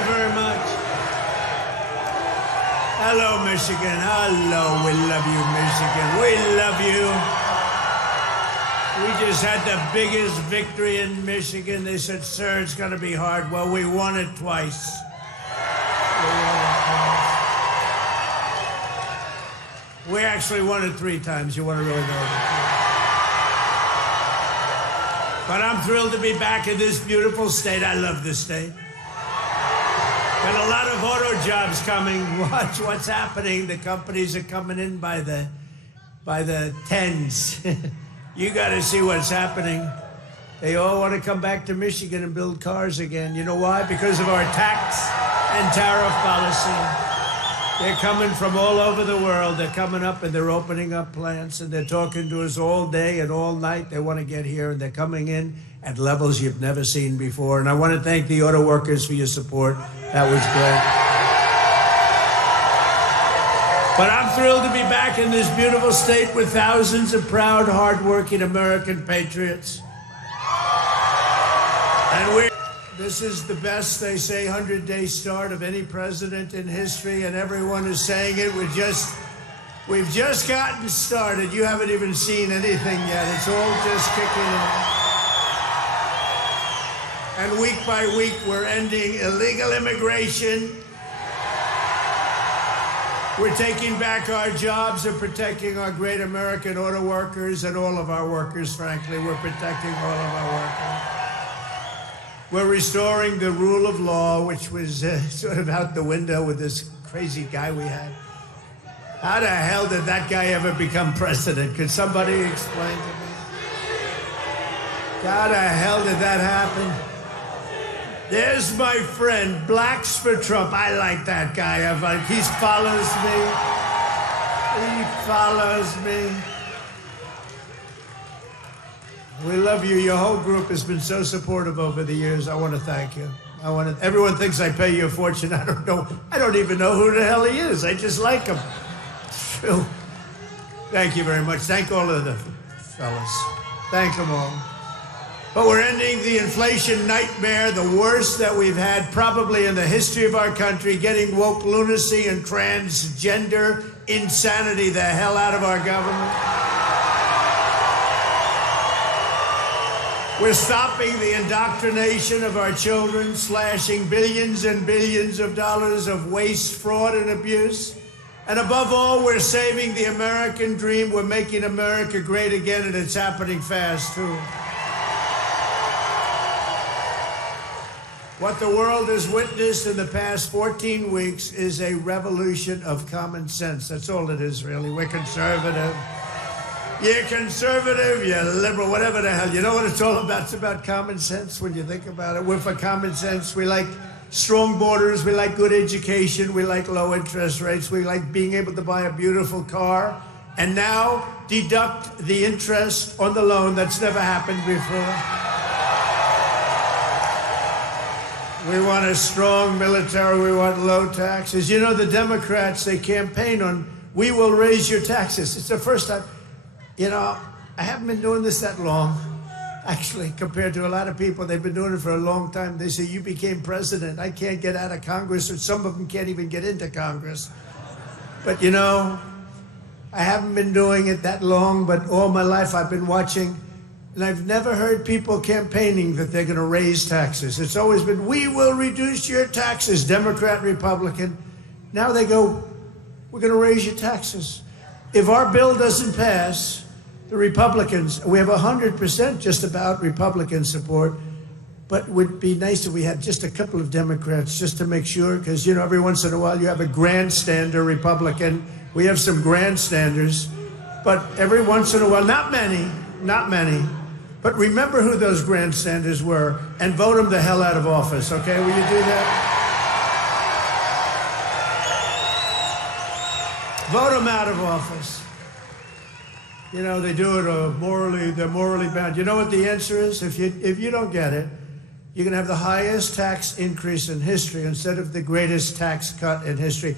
you very much. Hello, Michigan. Hello, we love you, Michigan. We love you. We just had the biggest victory in Michigan. They said, sir, it's going to be hard. Well, we won it twice. We actually won it 3 times. You want to really know that? But I'm thrilled to be back in this beautiful state. I love this state. Got a lot of auto jobs coming. Watch what's happening. The companies are coming in by the tens. You got to see what's happening. They all want to come back to Michigan and build cars again. You know why? Because of our tax and tariff policy. They're coming from all over the world. They're coming up and they're opening up plants and they're talking to us all day and all night. They want to get here and they're coming in at levels you've never seen before. And I want to thank the auto workers for your support. That was great. But I'm thrilled to be back in this beautiful state with thousands of proud, hardworking American patriots. And this is the best, they say, 100-day start of any president in history, and everyone is saying it. We've just gotten started. You haven't even seen anything yet. It's all just kicking in. And week by week, we're ending illegal immigration. We're taking back our jobs and protecting our great American auto workers and all of our workers, frankly. We're protecting all of our workers. We're restoring the rule of law, which was sort of out the window with this crazy guy we had. How the hell did that guy ever become president? Could somebody explain to me? How the hell did that happen? There's my friend, Blacks for Trump. I like that guy. He follows me. He follows me. We love you. Your whole group has been so supportive over the years. I want to thank you. Everyone thinks I pay you a fortune. I don't know. I don't even know who the hell he is. I just like him. True. Thank you very much. Thank all of the fellas. Thank them all. But we're ending the inflation nightmare, the worst that we've had probably in the history of our country, getting woke lunacy and transgender insanity the hell out of our government. We're stopping the indoctrination of our children, slashing billions and billions of dollars of waste, fraud, and abuse. And above all, we're saving the American dream. We're making America great again, and it's happening fast, too. What the world has witnessed in the past 14 weeks is a revolution of common sense. That's all it is, really. We're conservative. You're conservative, you're liberal, whatever the hell. You know what it's all about? It's about common sense when you think about it. We're for common sense. We like strong borders. We like good education. We like low interest rates. We like being able to buy a beautiful car. And now deduct the interest on the loan. That's never happened before. We want a strong military. We want low taxes. You know, the Democrats, they campaign on, we will raise your taxes. It's the first time. You know, I haven't been doing this that long, actually, compared to a lot of people. They've been doing it for a long time. They say, you became president. I can't get out of Congress, or some of them can't even get into Congress. But, you know, I haven't been doing it that long, but all my life I've been watching, and I've never heard people campaigning that they're going to raise taxes. It's always been, we will reduce your taxes, Democrat, Republican. Now they go, we're going to raise your taxes. If our bill doesn't pass, the Republicans, we have 100% just about Republican support, but it would be nice if we had just a couple of Democrats just to make sure, because, you know, every once in a while you have a grandstander Republican. We have some grandstanders, but every once in a while, not many, but remember who those grandstanders were and vote them the hell out of office, okay? Will you do that? Vote them out of office. You know, they do it they're morally bound. You know what the answer is? If you don't get it, you're going to have the highest tax increase in history instead of the greatest tax cut in history.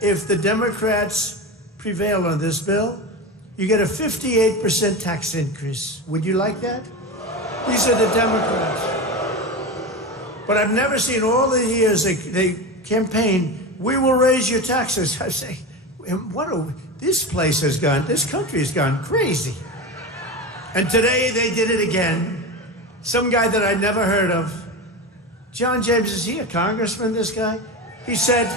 If the Democrats prevail on this bill, you get a 58% tax increase. Would you like that? These are the Democrats. But I've never seen all the years they campaign, we will raise your taxes. I say, this place has gone, this country has gone crazy. And today they did it again. Some guy that I'd never heard of. John James, is he a congressman, this guy? He said,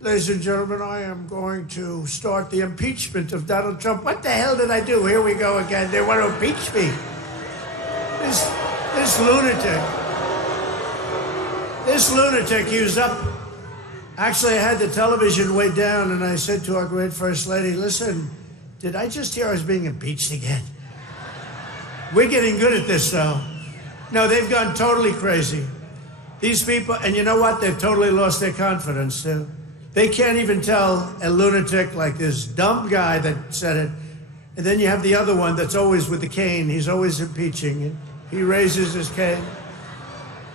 ladies and gentlemen, I am going to start the impeachment of Donald Trump. What the hell did I do? Here we go again. They want to impeach me. This lunatic, he was up. Actually, I had the television way down, and I said to our great First Lady, listen, did I just hear I was being impeached again? We're getting good at this, though. No, they've gone totally crazy. These people, and you know what? They've totally lost their confidence, too. They can't even tell a lunatic like this dumb guy that said it. And then you have the other one that's always with the cane. He's always impeaching. He raises his cane.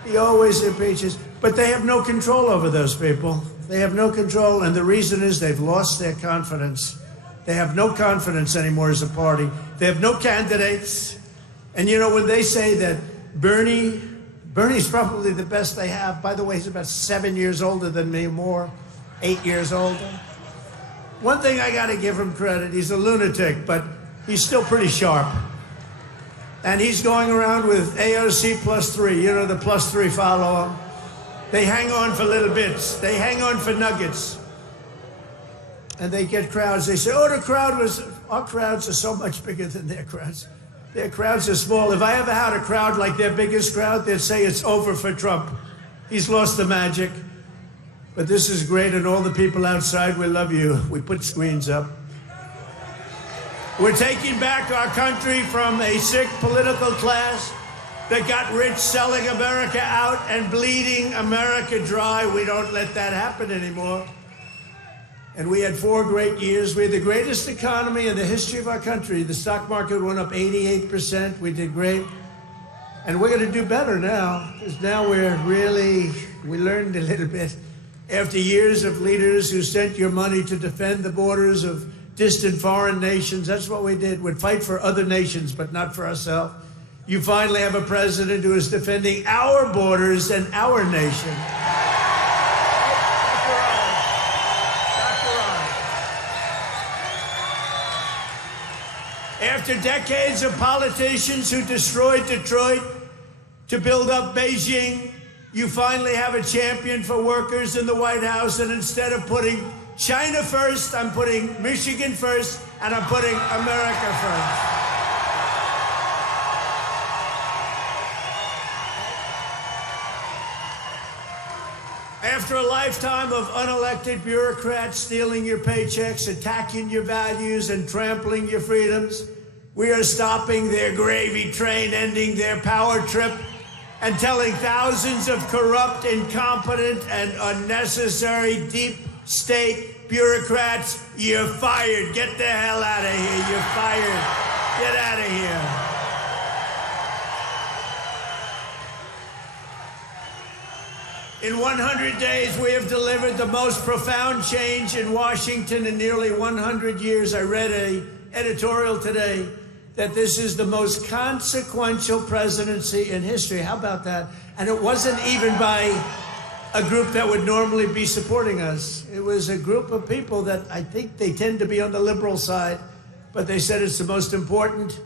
He always impeaches. But they have no control over those people. They have no control, and the reason is they've lost their confidence. They have no confidence anymore as a party. They have no candidates. And you know, when they say that Bernie's probably the best they have. By the way, he's about 7 years older than me, more, 8 years older. One thing I got to give him credit, he's a lunatic, but he's still pretty sharp. And he's going around with AOC +3, you know, the +3 follow him. They hang on for little bits. They hang on for nuggets. And they get crowds. They say, our crowds are so much bigger than their crowds. Their crowds are small. If I ever had a crowd like their biggest crowd, they'd say it's over for Trump. He's lost the magic. But this is great, and all the people outside, we love you. We put screens up. We're taking back our country from a sick political class that got rich selling America out and bleeding America dry. We don't let that happen anymore. And we had 4 great years. We had the greatest economy in the history of our country. The stock market went up 88%. We did great. And we're going to do better now, because now we learned a little bit. After years of leaders who sent your money to defend the borders of distant foreign nations, that's what we did. We'd fight for other nations, but not for ourselves. You finally have a president who is defending our borders and our nation. After decades of politicians who destroyed Detroit to build up Beijing, you finally have a champion for workers in the White House, and instead of putting China first, I'm putting Michigan first, and I'm putting America first. After a lifetime of unelected bureaucrats stealing your paychecks, attacking your values, and trampling your freedoms, we are stopping their gravy train, ending their power trip, and telling thousands of corrupt, incompetent, and unnecessary deep state bureaucrats, you're fired. Get the hell out of here. You're fired. Get out of here. In 100 days, we have delivered the most profound change in Washington in nearly 100 years. I read an editorial today that this is the most consequential presidency in history. How about that? And it wasn't even by a group that would normally be supporting us. It was a group of people that I think they tend to be on the liberal side, but they said it's the most important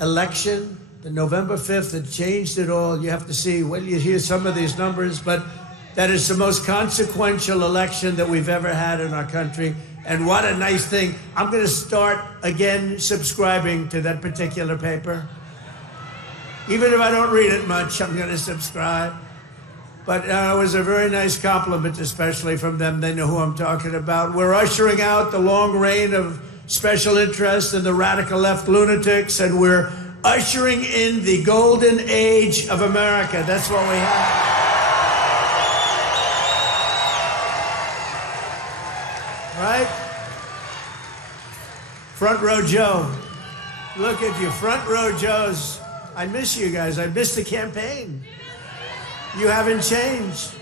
election. The November 5th, it changed it all. You have to see, well, you hear some of these numbers, but that is the most consequential election that we've ever had in our country. And what a nice thing. I'm going to start again subscribing to that particular paper. Even if I don't read it much, I'm going to subscribe. But it was a very nice compliment, especially from them. They know who I'm talking about. We're ushering out the long reign of special interests and the radical left lunatics, and we're ushering in the golden age of America. That's what we have. Right? Front row Joe. Look at you, front row Joes. I miss you guys. I miss the campaign. You haven't changed.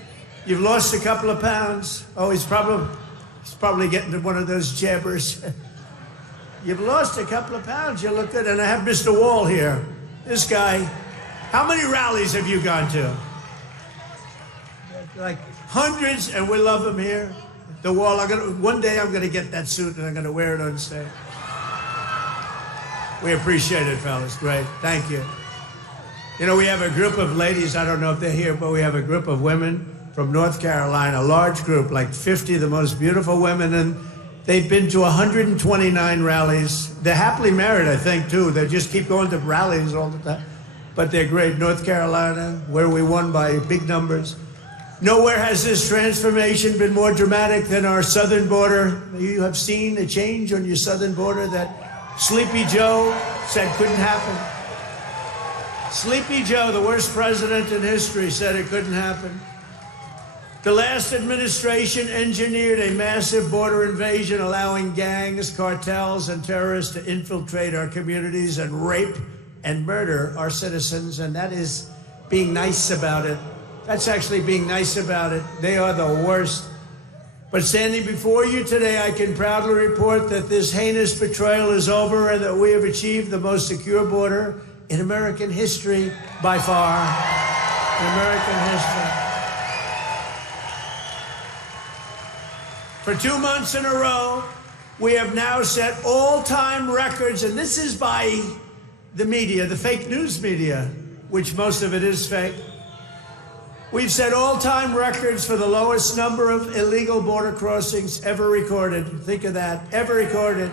You've lost a couple of pounds. Oh, he's probably getting to one of those jabbers. You've lost a couple of pounds. You look good. And I have Mr. Wall here. This guy, How many rallies have you gone to? Like hundreds, and we love them here. The wall. One day I'm gonna get that suit and I'm gonna wear it on stage. We appreciate it, fellas. Great, thank you. You know, we have a group of ladies. I don't know if they're here, but we have a group of women from North Carolina, a large group, like 50 of the most beautiful women, and they've been to 129 rallies. They're happily married, I think, too. They just keep going to rallies all the time. But they're great. North Carolina, where we won by big numbers. Nowhere has this transformation been more dramatic than our southern border. You have seen a change on your southern border that Sleepy Joe said couldn't happen. Sleepy Joe, the worst president in history, said it couldn't happen. The last administration engineered a massive border invasion, allowing gangs, cartels, and terrorists to infiltrate our communities and rape and murder our citizens, and that is being nice about it. That's actually being nice about it. They are the worst. But standing before you today, I can proudly report that this heinous betrayal is over and that we have achieved the most secure border in American history by far. In American history. For 2 months in a row, we have now set all-time records, and this is by the media, the fake news media, which most of it is fake. We've set all-time records for the lowest number of illegal border crossings ever recorded. Think of that, ever recorded.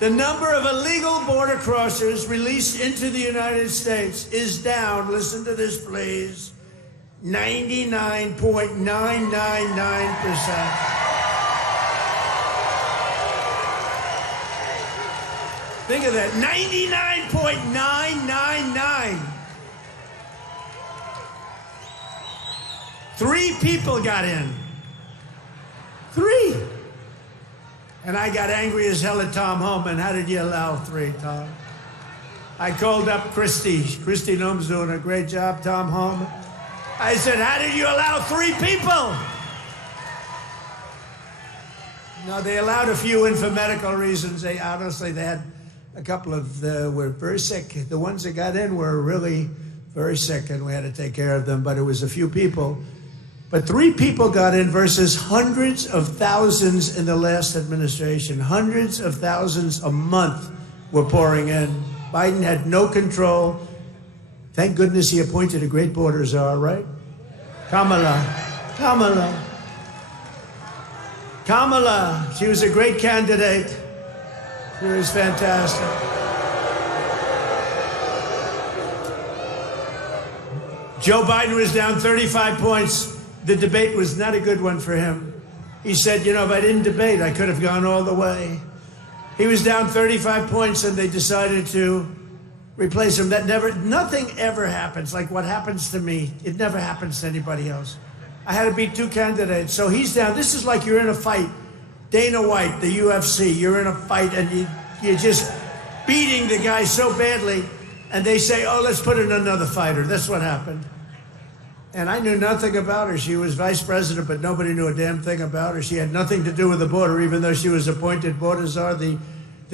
The number of illegal border crossers released into the United States is down, listen to this please, 99.999%. Think of that, 99.999. 3 people got in. 3. And I got angry as hell at Tom Homan. How did you allow 3, Tom? I called up Christy. Christy Noem's doing a great job, Tom Homan. I said, how did you allow 3 people? No, they allowed a few in for medical reasons. They had a couple of were very sick. The ones that got in were really very sick, and we had to take care of them, but it was a few people. But 3 people got in versus hundreds of thousands in the last administration. Hundreds of thousands a month were pouring in. Biden had no control. Thank goodness he appointed a great border czar, right? Kamala. She was a great candidate. She was fantastic. Joe Biden was down 35 points. The debate was not a good one for him. He said, you know, if I didn't debate, I could have gone all the way. He was down 35 points, and they decided to replace him. Nothing ever happens like what happens to me. It never happens to anybody else. I had to beat 2 candidates, so he's down. This is like you're in a fight. Dana White, the UFC, you're in a fight, and you're just beating the guy so badly, and they say, oh, let's put in another fighter. That's what happened. And I knew nothing about her. She was vice president, but nobody knew a damn thing about her. She had nothing to do with the border, even though she was appointed border czar. The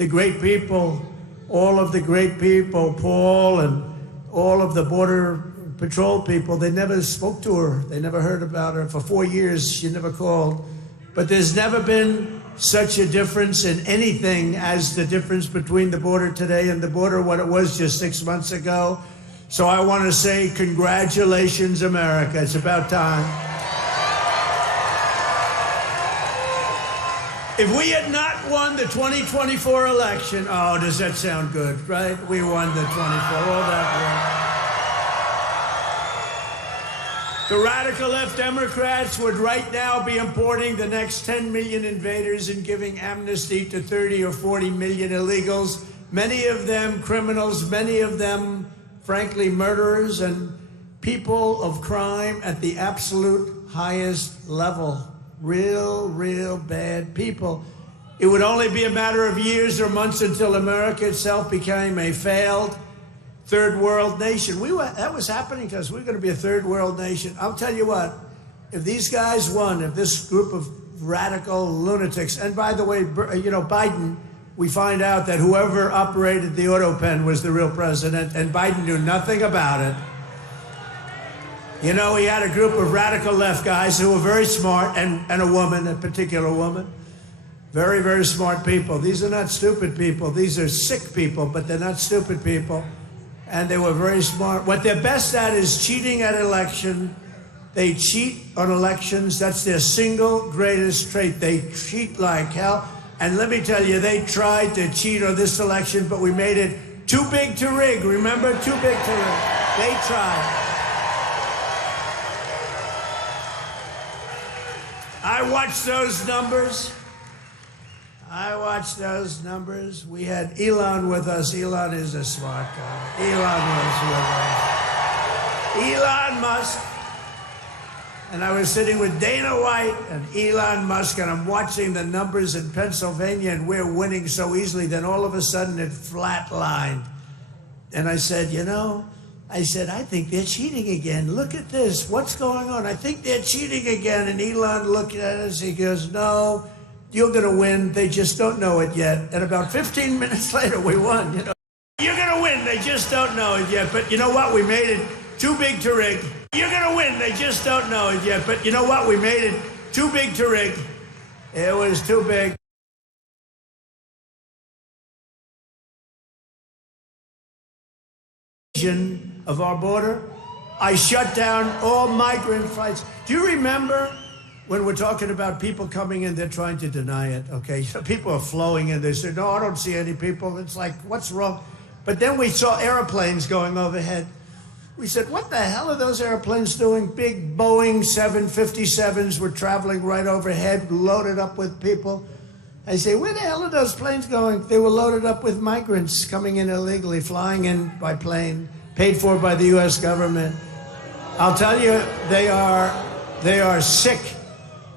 great people, all of the great people, Paul and all of the border patrol people, they never spoke to her. They never heard about her. For 4 years, she never called. But there's never been such a difference in anything as the difference between the border today and the border what it was just 6 months ago. So I want to say congratulations, America. It's about time. If we had not won the 2024 election, oh, does that sound good, right? We won the 24, all that work. The radical left Democrats would right now be importing the next 10 million invaders and giving amnesty to 30 or 40 million illegals, many of them criminals, many of them frankly, murderers and people of crime at the absolute highest level. Real bad people. It would only be a matter of years or months until America itself became a failed third world nation. That was happening because we're going to be a third world nation. I'll tell you what, if these guys won, if this group of radical lunatics, and by the way, you know, Biden we find out that whoever operated the auto pen was the real president, and Biden knew nothing about it. You know, he had a group of radical left guys who were very smart, and a woman, a particular woman. Very, very smart people. These are not stupid people. These are sick people, but they're not stupid people. And they were very smart. What they're best at is cheating at election. They cheat on elections. That's their single greatest trait. They cheat like hell. And let me tell you, they tried to cheat on this election, but we made it too big to rig. Remember? Too big to rig. They tried. I watched those numbers. We had Elon with us. Elon is a smart guy. Elon was with us. Elon Musk. And I was sitting with Dana White and Elon Musk, and I'm watching the numbers in Pennsylvania, and we're winning so easily. Then all of a sudden it flatlined. And I said, I think they're cheating again. Look at this. What's going on? I think they're cheating again. And Elon looked at us. He goes, no, you're going to win. They just don't know it yet. And about 15 minutes later, we won. You're going to win. They just don't know it yet. But you know what? We made it too big to rig. You're going to win. They just don't know it yet. But you know what? We made it too big to rig. It was too big. Of our border, I shut down all migrant flights. Do you remember when we're talking about people coming in, they're trying to deny it, okay? People are flowing in. They say, no, I don't see any people. It's like, what's wrong? But then we saw airplanes going overhead. We said, what the hell are those airplanes doing? Big Boeing 757s were traveling right overhead, loaded up with people. I say, where the hell are those planes going? They were loaded up with migrants coming in illegally, flying in by plane, paid for by the U.S. government. I'll tell you, they are sick.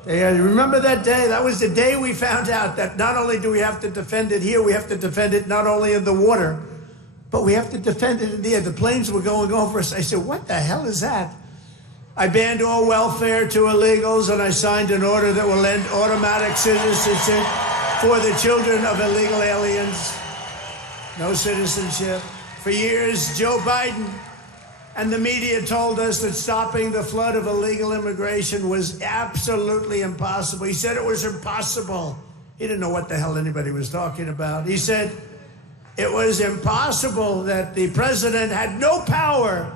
Remember that day? That was the day we found out that not only do we have to defend it here, we have to defend it not only in the water, but we have to defend it in the air. The planes were going over us. I said, what the hell is that? I banned all welfare to illegals, and I signed an order that will end automatic citizenship for the children of illegal aliens. No citizenship. For years, Joe Biden and the media told us that stopping the flood of illegal immigration was absolutely impossible. He said it was impossible. He didn't know what the hell anybody was talking about. He said it was impossible, that the president had no power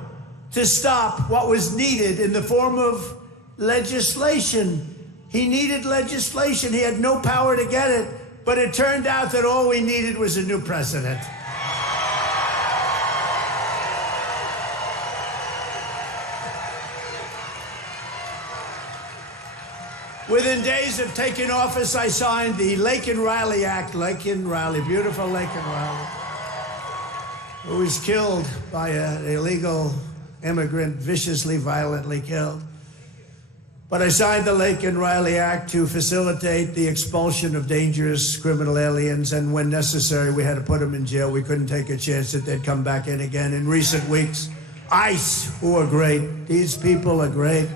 to stop what was needed in the form of legislation. He needed legislation. He had no power to get it. But it turned out that all we needed was a new president. Within days of taking office, I signed the Laken Riley Act. Laken Riley, beautiful Laken Riley, who was killed by an illegal immigrant, viciously, violently killed. But I signed the Laken Riley Act to facilitate the expulsion of dangerous criminal aliens, and when necessary, we had to put them in jail. We couldn't take a chance that they'd come back in again. In recent weeks, ICE, who are great, these people are great,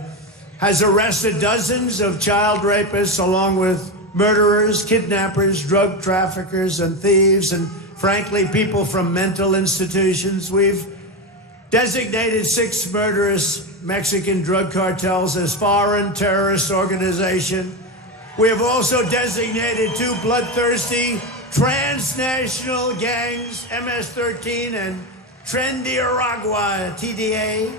has arrested dozens of child rapists along with murderers, kidnappers, drug traffickers, and thieves, and frankly, people from mental institutions. We've designated 6 murderous Mexican drug cartels as foreign terrorist organization. We have also designated 2 bloodthirsty transnational gangs, MS-13 and Trendiaragua, TDA.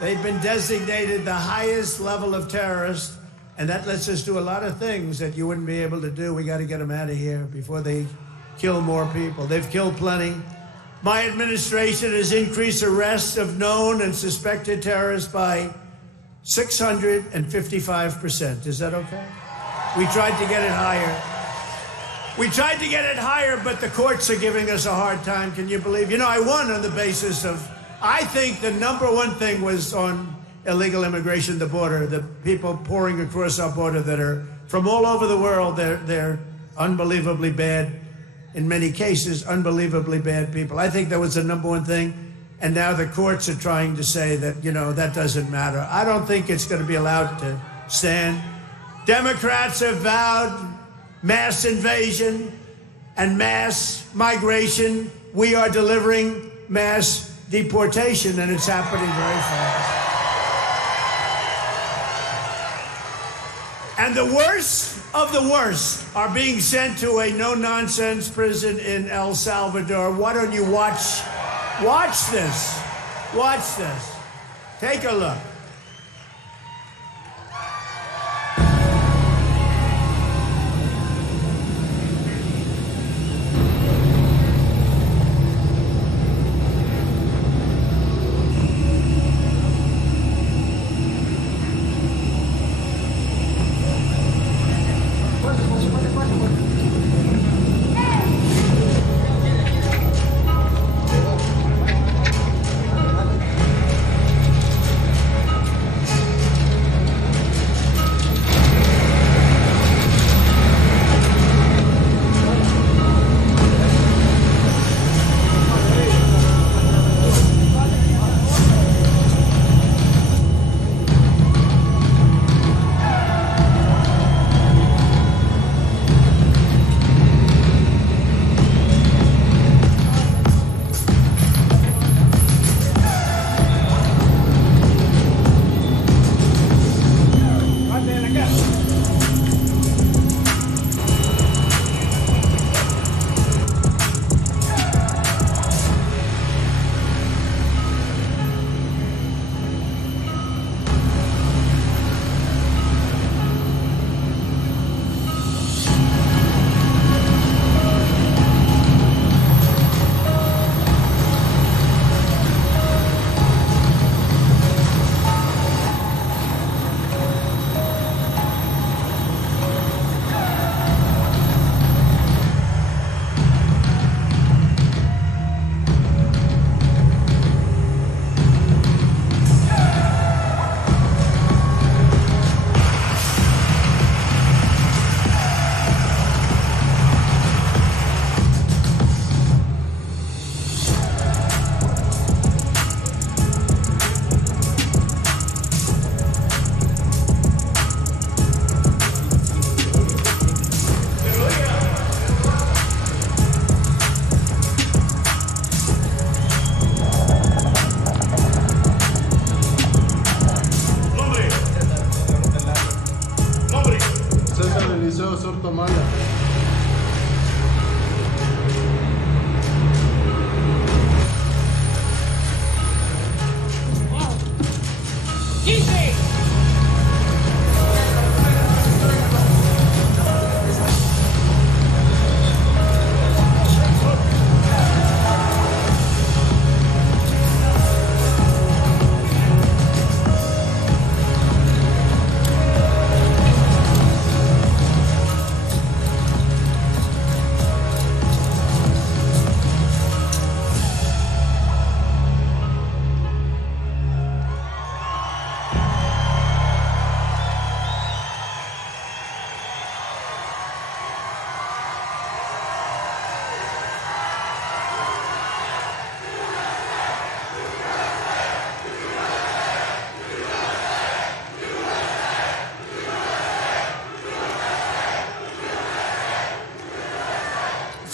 They've been designated the highest level of terrorist, and that lets us do a lot of things that you wouldn't be able to do. We got to get them out of here before they kill more people. They've killed plenty. My administration has increased arrests of known and suspected terrorists by 655%. Is that okay? We tried to get it higher. But the courts are giving us a hard time. Can you believe? I won on the basis of, I think the number one thing was on illegal immigration, the border, the people pouring across our border that are from all over the world. They're unbelievably bad. In many cases, unbelievably bad people. I think that was the number one thing. And now the courts are trying to say that, that doesn't matter. I don't think it's going to be allowed to stand. Democrats have vowed mass invasion. and mass migration, we are delivering mass deportation, and it's happening very fast. And the worst of the worst are being sent to a no-nonsense prison in El Salvador. Why don't you watch this? Watch this. Take a look.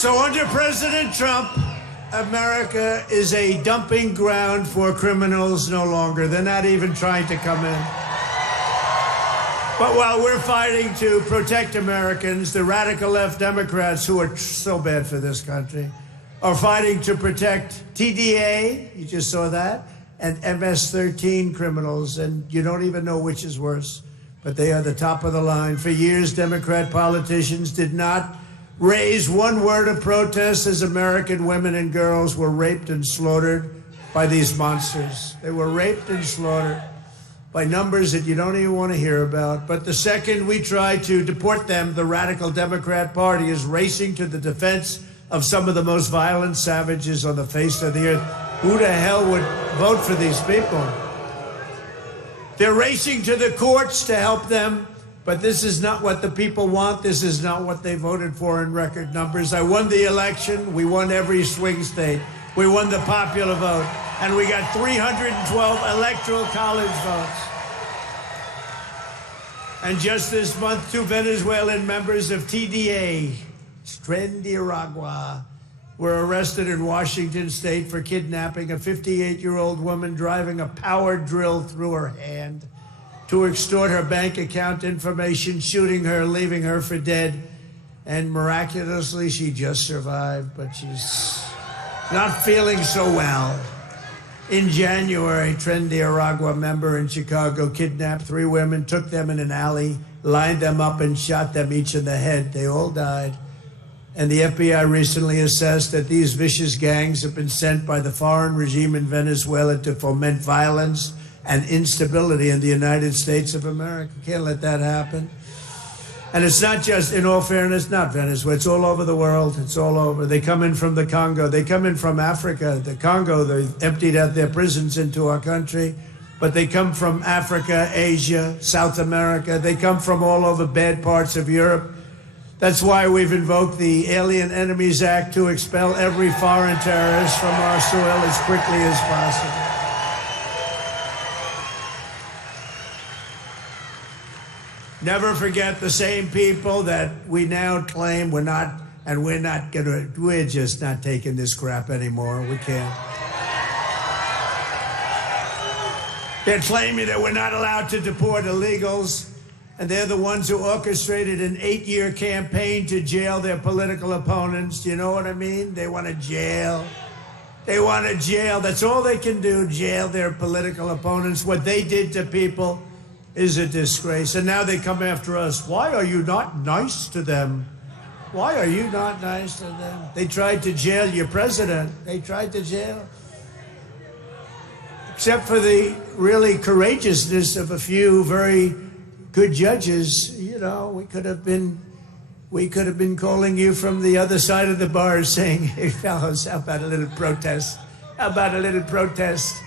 So under President Trump, America is a dumping ground for criminals no longer. They're not even trying to come in. But while we're fighting to protect Americans, the radical left Democrats, who are so bad for this country, are fighting to protect TDA, you just saw that, and MS-13 criminals, and you don't even know which is worse, but they are the top of the line. For years, Democrat politicians did not raise one word of protest as American women and girls were raped and slaughtered by these monsters. They were raped and slaughtered by numbers that you don't even want to hear about. But the second we try to deport them, the radical Democrat Party is racing to the defense of some of the most violent savages on the face of the earth. Who the hell would vote for these people? They're racing to the courts to help them, but this is not what the people want. This is not what they voted for in record numbers. I won the election. We won every swing state. We won the popular vote. And we got 312 electoral college votes. And just this month, 2 Venezuelan members of TDA Nicaragua were arrested in Washington state for kidnapping a 58-year-old woman, driving a power drill through her hand to extort her bank account information, shooting her, leaving her for dead. And miraculously, she just survived, but she's not feeling so well. In January, Nicaragua member in Chicago kidnapped 3 women, took them in an alley, lined them up, and shot them each in the head. They all died. And the FBI recently assessed that these vicious gangs have been sent by the foreign regime in Venezuela to foment violence and instability in the United States of America. Can't let that happen. And it's not just, in all fairness, not Venezuela. It's all over the world. It's all over. They come in from the Congo. They come in from Africa. The Congo, they emptied out their prisons into our country. But they come from Africa, Asia, South America. They come from all over bad parts of Europe. That's why we've invoked the Alien Enemies Act to expel every foreign terrorist from our soil as quickly as possible. Never forget the same people that we now claim we're just not taking this crap anymore. We can't. They're claiming that we're not allowed to deport illegals, and they're the ones who orchestrated an 8-year campaign to jail their political opponents. Do you know what I mean? They want to jail. They want to jail. That's all they can do, jail their political opponents. What they did to people is a disgrace. And now they come after us. Why are you not nice to them? Why are you not nice to them? They tried to jail your president. They tried to jail. Except for the really courageousness of a few very good judges, you know, we could have been calling you from the other side of the bar saying, hey, fellows, how about a little protest? How about a little protest?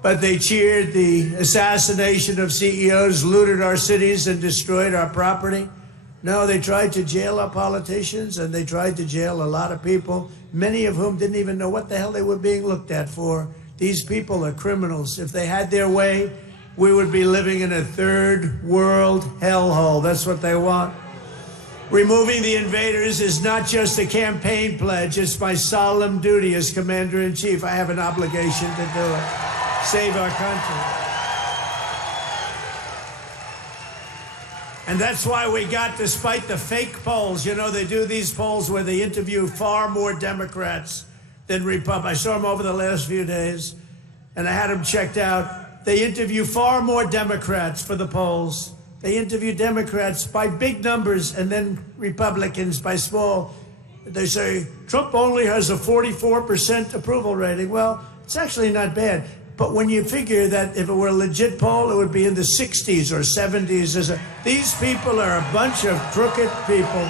But they cheered the assassination of CEOs, looted our cities, and destroyed our property. No, they tried to jail our politicians, and they tried to jail a lot of people, many of whom didn't even know what the hell they were being looked at for. These people are criminals. If they had their way, we would be living in a third world hellhole. That's what they want. Removing the invaders is not just a campaign pledge. It's my solemn duty as Commander-in-Chief. I have an obligation to do it. Save our country. And that's why we got, despite the fake polls, you know, they do these polls where they interview far more Democrats than Republicans. I saw them over the last few days, and I had them checked out. They interview far more Democrats for the polls. They interview Democrats by big numbers and then Republicans by small. They say, Trump only has a 44% approval rating. Well, it's actually not bad. But when you figure that if it were a legit poll, it would be in the 60s or 70s. These people are a bunch of crooked people.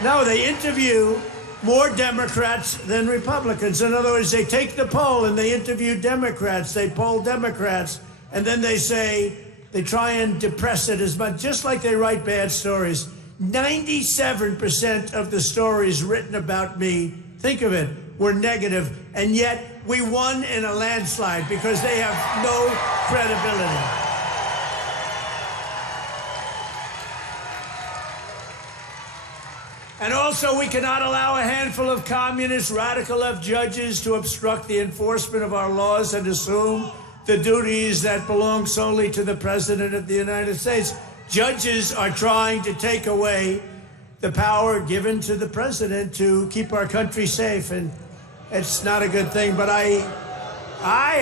No, they interview more Democrats than Republicans. In other words, they take the poll and they interview Democrats. They poll Democrats. And then they say, they try and depress it as much, just like they write bad stories. 97% of the stories written about me, think of it, were negative. And yet, we won in a landslide because they have no credibility. And also, we cannot allow a handful of communist, radical left judges to obstruct the enforcement of our laws and assume the duties that belong solely to the President of the United States. Judges are trying to take away the power given to the President to keep our country safe, and it's not a good thing. But I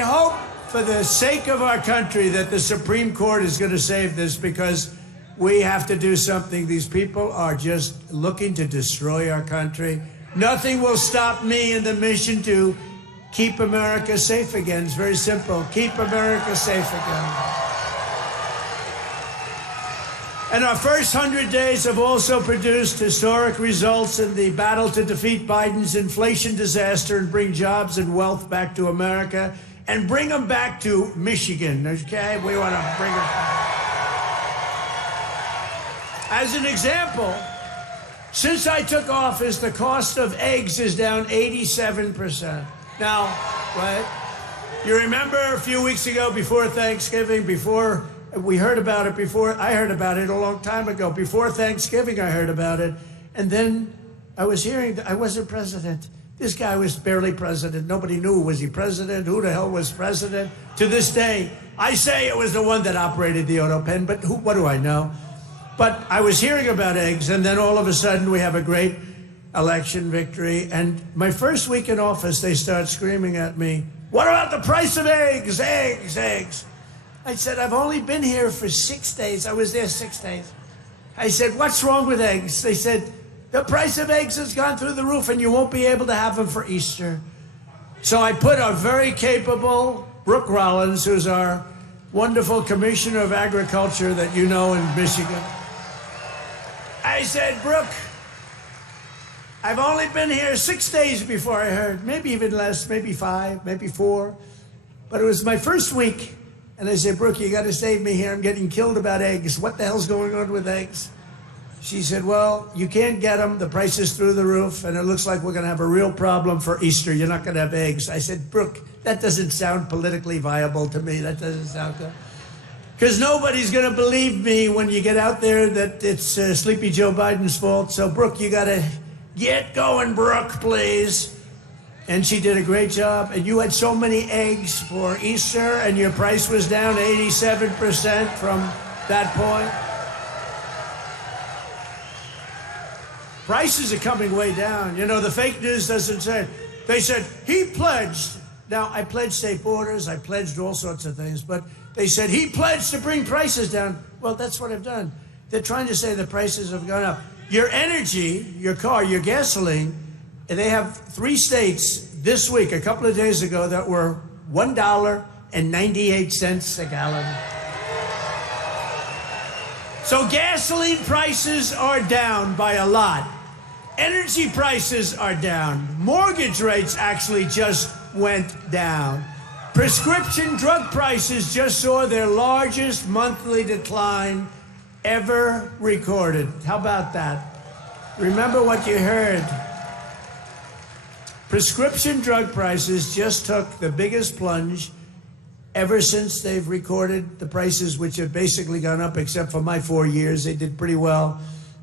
hope, for the sake of our country, that the Supreme Court is going to save this, because we have to do something. These people are just looking to destroy our country. Nothing will stop me in the mission to keep America safe again. It's very simple. Keep America safe again. And our first 100 days have also produced historic results in the battle to defeat Biden's inflation disaster and bring jobs and wealth back to America, and bring them back to Michigan, okay? We want to bring them back. As an example, since I took office, the cost of eggs is down 87%. Now, what? You remember a few weeks ago, before Thanksgiving, we heard about it before, I heard about it a long time ago. Before Thanksgiving, I heard about it. And then I was hearing that I wasn't president. This guy was barely president. Nobody knew, was he president? Who the hell was president? To this day, I say it was the one that operated the auto pen, but what do I know? But I was hearing about eggs, and then all of a sudden we have a great election victory. And my first week in office, they start screaming at me, "What about the price of eggs? Eggs, eggs." I said, "I've only been here for 6 days. I was there 6 days." I said, "What's wrong with eggs?" They said, "The price of eggs has gone through the roof and you won't be able to have them for Easter." So I put a very capable Brooke Rollins, who's our wonderful Commissioner of Agriculture that you know in Michigan. I said, "Brooke, I've only been here 6 days before I heard, maybe even less, maybe 5, maybe 4. But it was my first week. And I said, "Brooke, you got to save me here. I'm getting killed about eggs. What the hell's going on with eggs?" She said, "Well, you can't get them. The price is through the roof, and it looks like we're going to have a real problem for Easter. You're not going to have eggs." I said, "Brooke, that doesn't sound politically viable to me. That doesn't sound good. Because nobody's going to believe me when you get out there that it's Sleepy Joe Biden's fault. So, Brooke, you got to get going, Brooke, please." And she did a great job. And you had so many eggs for Easter, and your price was down 87% from that point. Prices are coming way down. You know, the fake news doesn't say. They said, he pledged. Now, I pledged safe borders. I pledged all sorts of things. But they said, he pledged to bring prices down. Well, that's what I've done. They're trying to say the prices have gone up. Your energy, your car, your gasoline, and they have 3 states this week, a couple of days ago, that were $1.98 a gallon. So gasoline prices are down by a lot. Energy prices are down. Mortgage rates actually just went down. Prescription drug prices just saw their largest monthly decline ever recorded. How about that? Remember what you heard. Prescription drug prices just took the biggest plunge ever since they've recorded the prices, which have basically gone up, except for my 4 years. They did pretty well,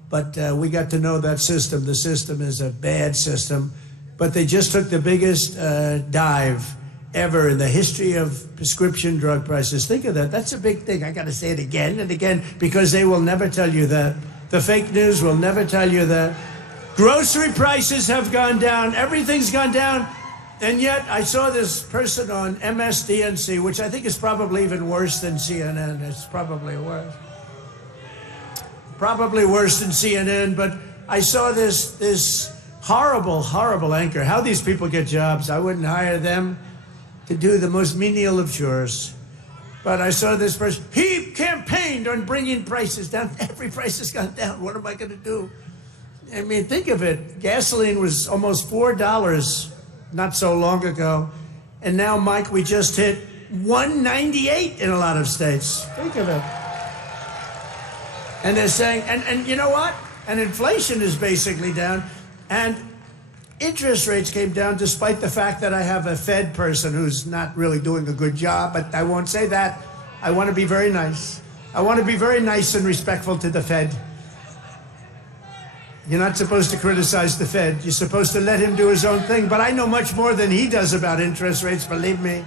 but we got to know that system. The system is a bad system, but they just took the biggest dive ever in the history of prescription drug prices. Think of that. That's a big thing. I got to say it again and again, because they will never tell you that. The fake news will never tell you that. Grocery prices have gone down. Everything's gone down. And yet I saw this person on MSDNC, which I think is probably even worse than CNN. It's probably worse. Probably worse than CNN. But I saw this horrible, horrible anchor. How these people get jobs. I wouldn't hire them to do the most menial of chores. But I saw this person. He campaigned on bringing prices down. Every price has gone down. What am I going to do? I mean, think of it. Gasoline was almost $4 not so long ago. And now, Mike, we just hit $1.98 in a lot of states. Think of it. And they're saying, and you know what? And inflation is basically down. And interest rates came down despite the fact that I have a Fed person who's not really doing a good job. But I won't say that. I want to be very nice. I want to be very nice and respectful to the Fed. You're not supposed to criticize the Fed. You're supposed to let him do his own thing. But I know much more than he does about interest rates, believe me.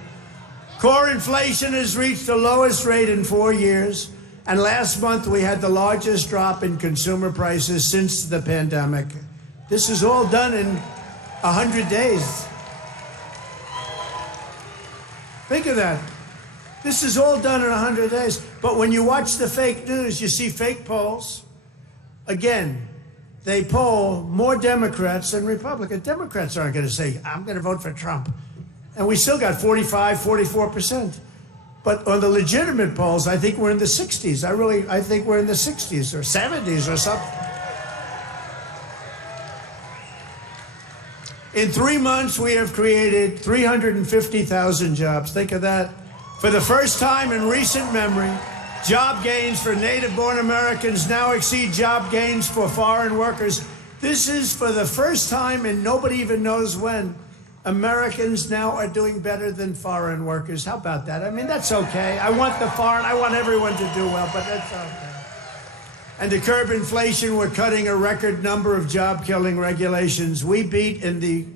Core inflation has reached the lowest rate in 4 years. And last month, we had the largest drop in consumer prices since the pandemic. This is all done in 100 days. Think of that. This is all done in 100 days. But when you watch the fake news, you see fake polls. Again, they poll more Democrats than Republicans. Democrats aren't going to say, I'm going to vote for Trump. And we still got 45, 44%. But on the legitimate polls, I think we're in the 60s. I think we're in the 60s or 70s or something. In 3 months, we have created 350,000 jobs. Think of that. For the first time in recent memory, job gains for native-born Americans now exceed job gains for foreign workers. This is for the first time, and nobody even knows when, Americans now are doing better than foreign workers. How about that? I mean, that's okay. I want everyone to do well, but that's okay. And to curb inflation, we're cutting a record number of job-killing regulations. We beat in the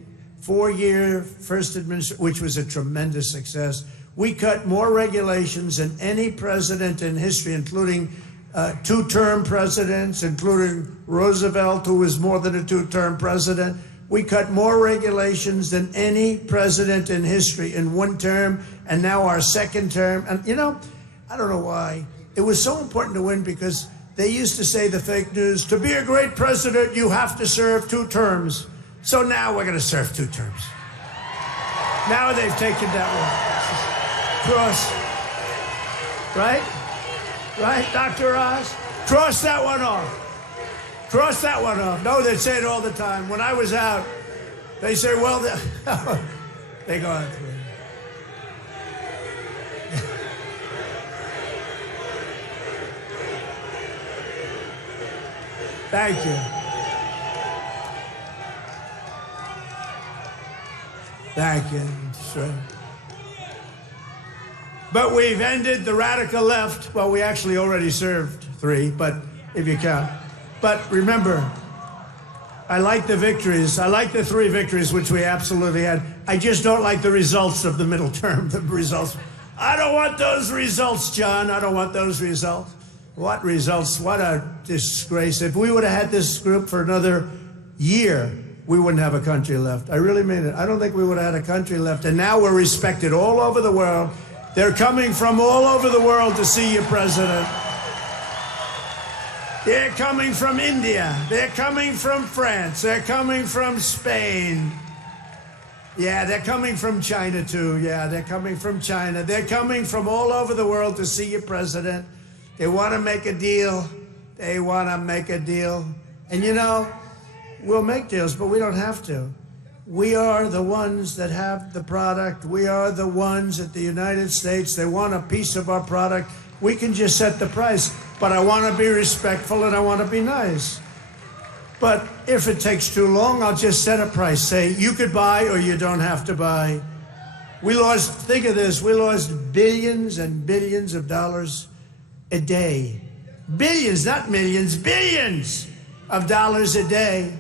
4-year first administration, which was a tremendous success. We cut more regulations than any president in history, including 2-term presidents, including Roosevelt, who was more than a 2-term president. We cut more regulations than any president in history in 1 term, and now our 2nd term. And, you know, I don't know why. It was so important to win because they used to say, the fake news, to be a great president, you have to serve 2 terms. So now we're going to serve 2 terms. Now they've taken that one. Cross. Right? Right, Dr. Oz? Cross that one off. Cross that one off. No, they say it all the time. When I was out, they say, well, they go on through. Thank you. Thank you. Sure. But we've ended the radical left. Well, we actually already served 3, but if you count. But remember, I like the victories. I like the 3 victories, which we absolutely had. I just don't like the results of the middle term, the results. I don't want those results, John. I don't want those results. What results? What a disgrace. If we would have had this group for another year, we wouldn't have a country left. I really mean it. I don't think we would have had a country left. And now we're respected all over the world. They're coming from all over the world to see you, President. They're coming from India. They're coming from France. They're coming from Spain. Yeah, they're coming from China, too. Yeah, they're coming from China. They're coming from all over the world to see you, President. They want to make a deal. They want to make a deal. And, you know, we'll make deals, but we don't have to. We are the ones that have the product. We are the ones at the United States. They want a piece of our product. We can just set the price. But I want to be respectful and I want to be nice. But if it takes too long, I'll just set a price. Say, you could buy or you don't have to buy. We lost, think of this, we lost billions and billions of dollars a day. Billions, not millions, billions of dollars a day.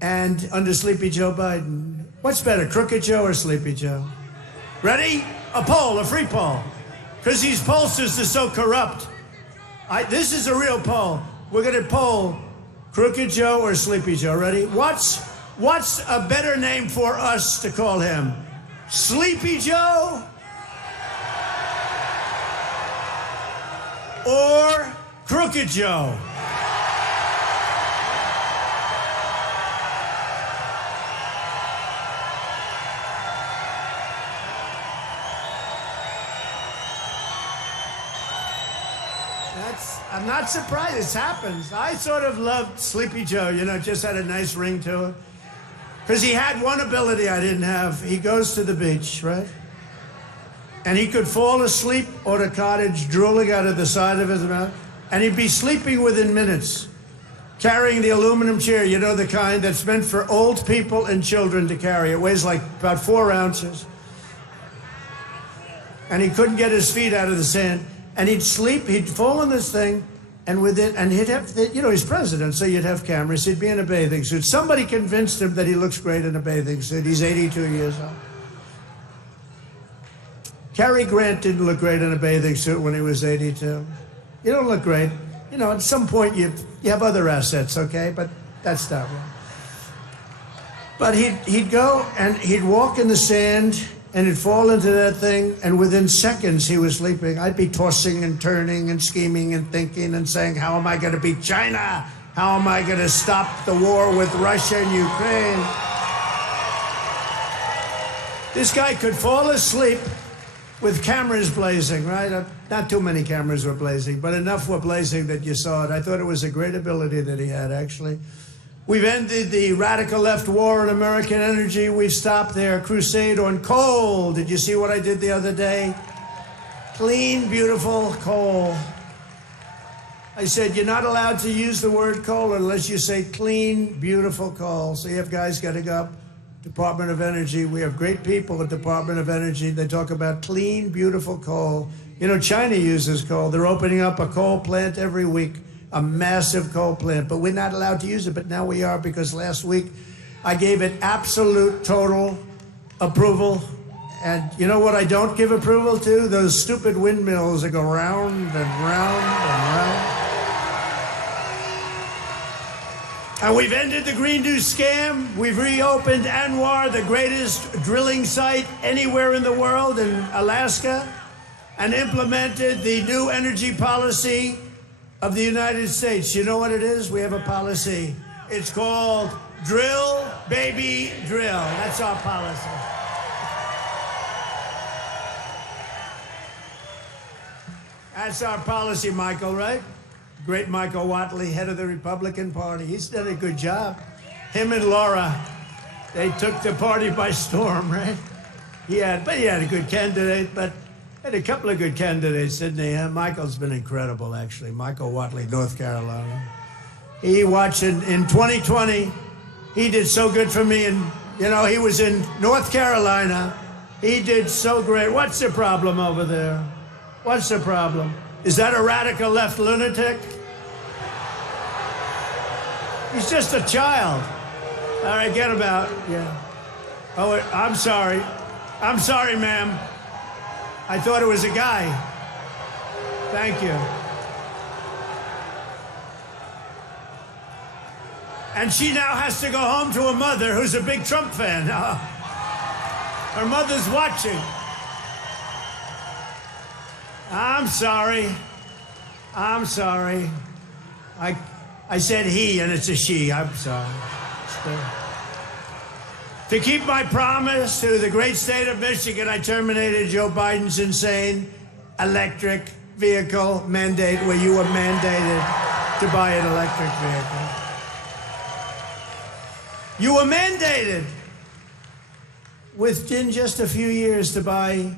And under Sleepy Joe Biden. What's better, Crooked Joe or Sleepy Joe? Ready? A poll, a free poll. Because these pollsters are so corrupt. This is a real poll. We're going to poll Crooked Joe or Sleepy Joe. Ready? What's a better name for us to call him? Sleepy Joe? Or Crooked Joe? I'm not surprised. It happens. I sort of loved Sleepy Joe, you know, just had a nice ring to it. Because he had one ability I didn't have. He goes to the beach, right? And he could fall asleep on a cottage, drooling out of the side of his mouth, and he'd be sleeping within minutes, carrying the aluminum chair, you know, the kind that's meant for old people and children to carry. It weighs like about 4 ounces. And he couldn't get his feet out of the sand. And he'd sleep, he'd fall in this thing, and he'd have, you know, he's president, so you'd have cameras. He'd be in a bathing suit. Somebody convinced him that he looks great in a bathing suit. He's 82 years old. Cary Grant didn't look great in a bathing suit when he was 82. You don't look great. You know, at some point you have other assets, okay? But that's not one. But he'd go and he'd walk in the sand, and he'd fall into that thing, and within seconds he was sleeping. I'd be tossing and turning and scheming and thinking and saying, how am I going to beat China? How am I going to stop the war with Russia and Ukraine? This guy could fall asleep with cameras blazing, right? Not too many cameras were blazing, but enough were blazing that you saw it. I thought it was a great ability that he had, actually. We've ended the radical left war on American energy. We've stopped their crusade on coal. Did you see what I did the other day? Clean, beautiful coal. I said, you're not allowed to use the word coal unless you say clean, beautiful coal. So you have guys getting up, Department of Energy. We have great people at Department of Energy. They talk about clean, beautiful coal. You know, China uses coal. They're opening up a coal plant every week. a massive coal plant, but we're not allowed to use it. But now we are, because last week I gave it absolute, total approval. And you know what I don't give approval to? Those stupid windmills that go round and round and round. And we've ended the Green New scam. We've reopened ANWR, the greatest drilling site anywhere in the world, in Alaska, and implemented the new energy policy of the United States. You know what it is? We have a policy. It's called Drill, Baby, Drill. That's our policy. That's our policy, Michael, right? Great Michael Whatley, head of the Republican Party. He's done a good job. Him and Laura, they took the party by storm, right? He had a good candidate, but had a couple of good candidates, didn't he? Michael's been incredible, actually. Michael Whatley, North Carolina. He watched in 2020. He did so good for me, and you know, he was in North Carolina. He did so great. What's the problem over there? What's the problem? Is that a radical left lunatic? He's just a child. All right, get him out. Yeah. Oh, I'm sorry. I'm sorry, ma'am. I thought it was a guy. Thank you. And she now has to go home to her mother, who's a big Trump fan. Her mother's watching. I'm sorry. I'm sorry. I said he, and it's a she. I'm sorry. To keep my promise to the great state of Michigan, I terminated Joe Biden's insane electric vehicle mandate, where you were mandated to buy an electric vehicle. You were mandated within just a few years to buy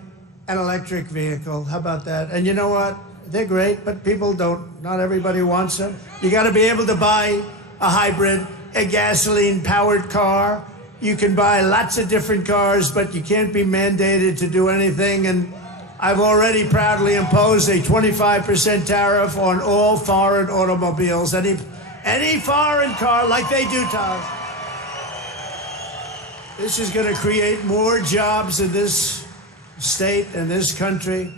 an electric vehicle. How about that? And you know what? They're great, but people don't. Not everybody wants them. You got to be able to buy a hybrid, a gasoline-powered car. You can buy lots of different cars, but you can't be mandated to do anything. And I've already proudly imposed a 25% tariff on all foreign automobiles. Any foreign car, like they do, Tom. This is going to create more jobs in this state and this country,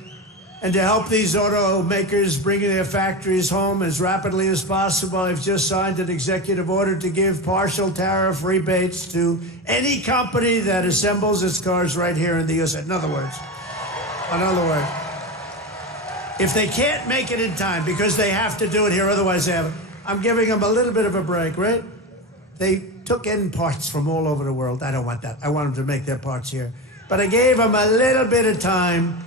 and to help these automakers bring their factories home as rapidly as possible, I've just signed an executive order to give partial tariff rebates to any company that assembles its cars right here in the U.S. In other words, if they can't make it in time because they have to do it here, otherwise they haven't, I'm giving them a little bit of a break, right? They took in parts from all over the world. I don't want that. I want them to make their parts here. But I gave them a little bit of time.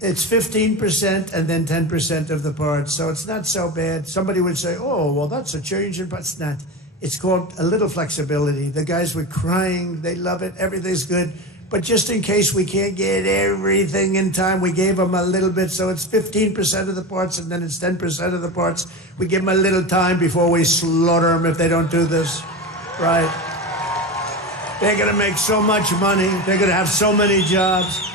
It's 15% and then 10% of the parts, so it's not so bad. Somebody would say, oh, well, that's a change in parts. It's not. It's called a little flexibility. The guys were crying. They love it. Everything's good. But just in case we can't get everything in time, we gave them a little bit. So it's 15% of the parts, and then it's 10% of the parts. We give them a little time before we slaughter them if they don't do this. Right? They're going to make so much money. They're going to have so many jobs.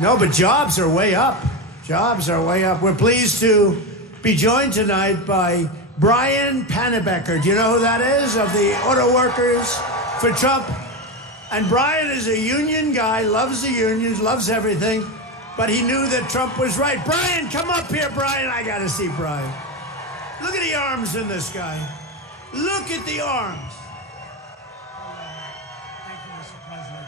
No, but jobs are way up. Jobs are way up. We're pleased to be joined tonight by Brian Panebecker. Do you know who that is? Of the auto workers for Trump. And Brian is a union guy, loves the unions, loves everything, but he knew that Trump was right. Brian, come up here, Brian. I got to see Brian. Look at the arms in this guy. Look at the arms. Thank you, Mr. President.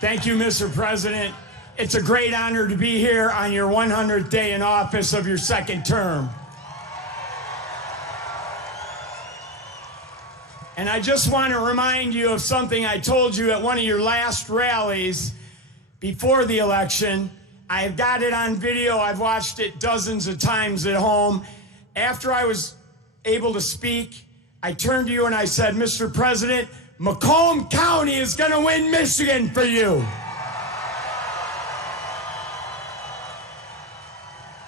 Thank you, Mr. President. It's a great honor to be here on your 100th day in office of your second term. And I just want to remind you of something I told you at one of your last rallies before the election. I've got it on video. I've watched it dozens of times at home. After I was able to speak, I turned to you and I said, Mr. President, Macomb County is going to win Michigan for you.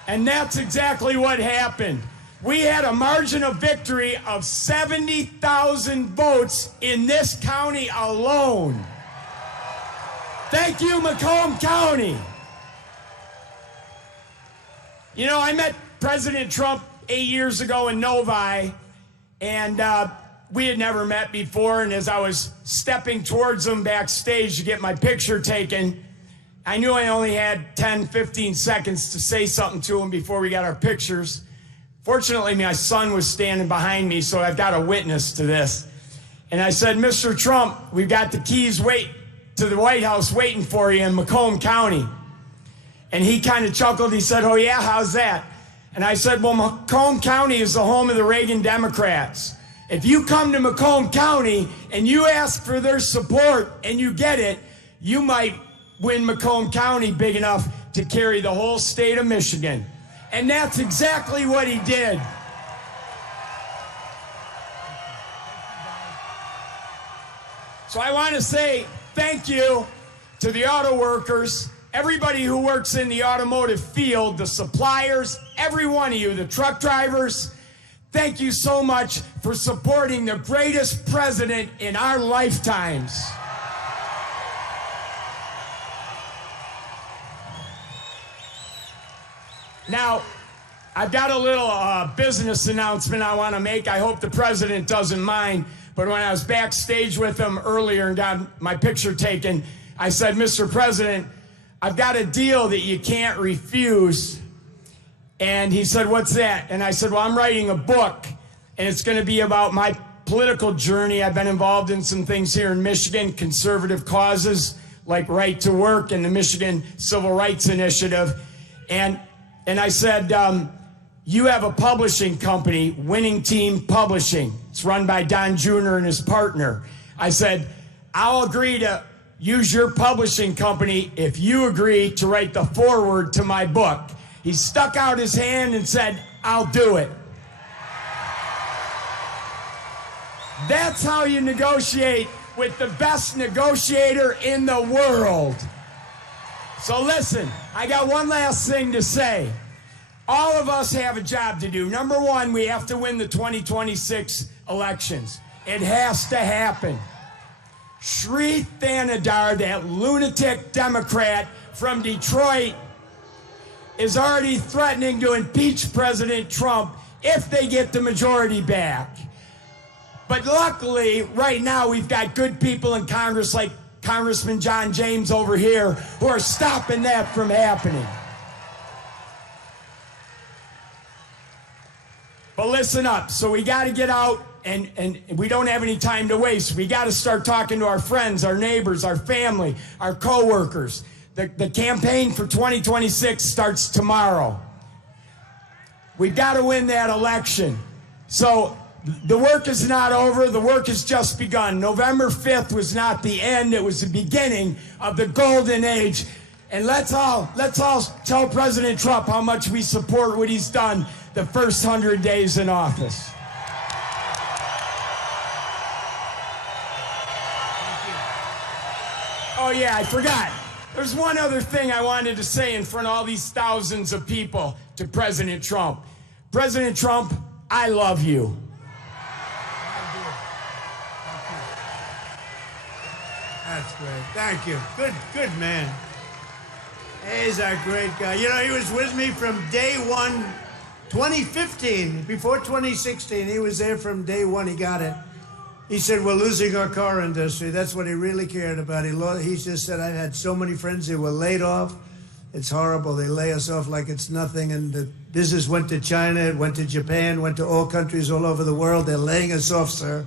And that's exactly what happened. We had a margin of victory of 70,000 votes in this county alone. Thank you, Macomb County. You know, I met President Trump 8 years ago in Novi, and we had never met before. And as I was stepping towards him backstage to get my picture taken, I knew I only had 10, 15 seconds to say something to him before we got our pictures. Fortunately, my son was standing behind me, so I've got a witness to this. And I said, Mr. Trump, we've got the keys to the White House waiting for you in Macomb County. And he kind of chuckled. He said, oh, yeah, how's that? And I said, well, Macomb County is the home of the Reagan Democrats. If you come to Macomb County and you ask for their support and you get it, you might win Macomb County big enough to carry the whole state of Michigan. And that's exactly what he did. So I want to say thank you to the auto workers, everybody who works in the automotive field, the suppliers, every one of you, the truck drivers. Thank you so much for supporting the greatest president in our lifetimes. Now, I've got a little business announcement I want to make. I hope the president doesn't mind. But when I was backstage with him earlier and got my picture taken, I said, Mr. President, I've got a deal that you can't refuse. And he said, what's that? And I said, well, I'm writing a book, and it's going to be about my political journey. I've been involved in some things here in Michigan, conservative causes like right to work and the Michigan Civil Rights Initiative. And I said, you have a publishing company, Winning Team Publishing. It's run by Don Jr. and his partner. I said, I'll agree to use your publishing company if you agree to write the foreword to my book. He stuck out his hand and said, I'll do it. That's how you negotiate with the best negotiator in the world. So listen, I got one last thing to say. All of us have a job to do. Number one, we have to win the 2026 elections. It has to happen. Sri Thanadar, that lunatic Democrat from Detroit, is already threatening to impeach President Trump if they get the majority back. But luckily, right now, we've got good people in Congress like Congressman John James over here who are stopping that from happening. But listen up. So we got to get out, and we don't have any time to waste. We got to start talking to our friends, our neighbors, our family, our coworkers. The campaign for 2026 starts tomorrow. We've got to win that election. So the work is not over. The work has just begun. November 5th was not the end. It was the beginning of the golden age. And let's all tell President Trump how much we support what he's done the first 100 days in office. Oh yeah, I forgot. There's one other thing I wanted to say in front of all these thousands of people to President Trump. President Trump, I love you. That's great. Thank you. Good man. He's a great guy. You know, he was with me from day one, 2015, before 2016. He was there from day one. He got it. He said, we're losing our car industry. That's what he really cared about. He just said, I've had so many friends who were laid off. It's horrible. They lay us off like it's nothing. And the business went to China, it went to Japan, went to all countries all over the world. They're laying us off, sir.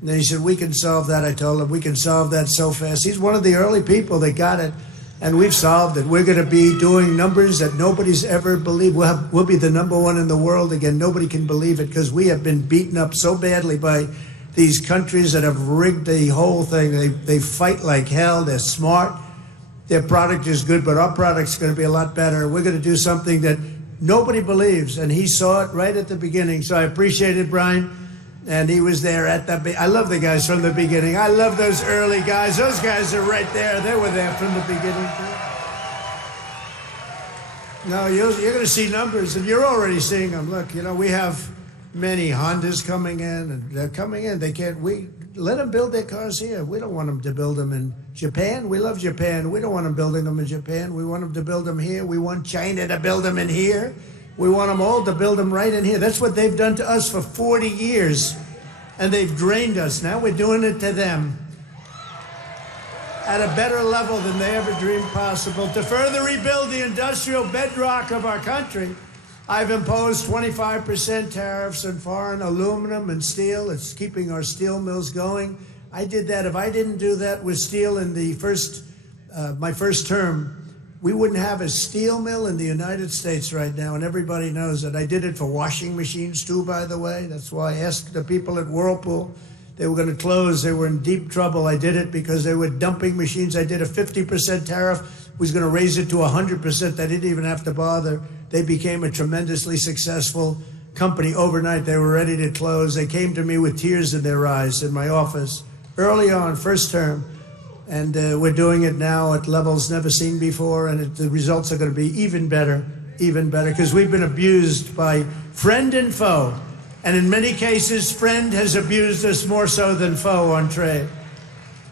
And then he said, we can solve that. I told him, we can solve that so fast. He's one of the early people that got it. And we've solved it. We're going to be doing numbers that nobody's ever believed. We'll be the #1 in the world again. Nobody can believe it because we have been beaten up so badly by these countries that have rigged the whole thing. They fight like hell. They're smart. Their product is good, but our product's going to be a lot better. We're going to do something that nobody believes, and he saw it right at the beginning. So I appreciate it, Brian. And he was there at the I love the guys from the beginning. I love those early guys. Those guys are right there. They were there from the beginning, too. No, you're going to see numbers, and you're already seeing them. Look, you know, we have many Hondas coming in, and they're coming in. We let them build their cars here. We don't want them to build them in Japan. We love Japan. We don't want them building them in Japan. We want them to build them here. We want China to build them in here. We want them all to build them right in here. That's what they've done to us for 40 years, and they've drained us. Now we're doing it to them at a better level than they ever dreamed possible. To further rebuild the industrial bedrock of our country, I've imposed 25% tariffs on foreign aluminum and steel. It's keeping our steel mills going. I did that. If I didn't do that with steel in the my first term, we wouldn't have a steel mill in the United States right now, and everybody knows it. I did it for washing machines too, by the way. That's why I asked the people at Whirlpool. They were going to close. They were in deep trouble. I did it because they were dumping machines. I did a 50% tariff. Was going to raise it to 100%. They didn't even have to bother. They became a tremendously successful company overnight. They were ready to close. They came to me with tears in their eyes in my office early on, first term. And we're doing it now at levels never seen before. And the results are going to be even better, because we've been abused by friend and foe. And in many cases, friend has abused us more so than foe on trade.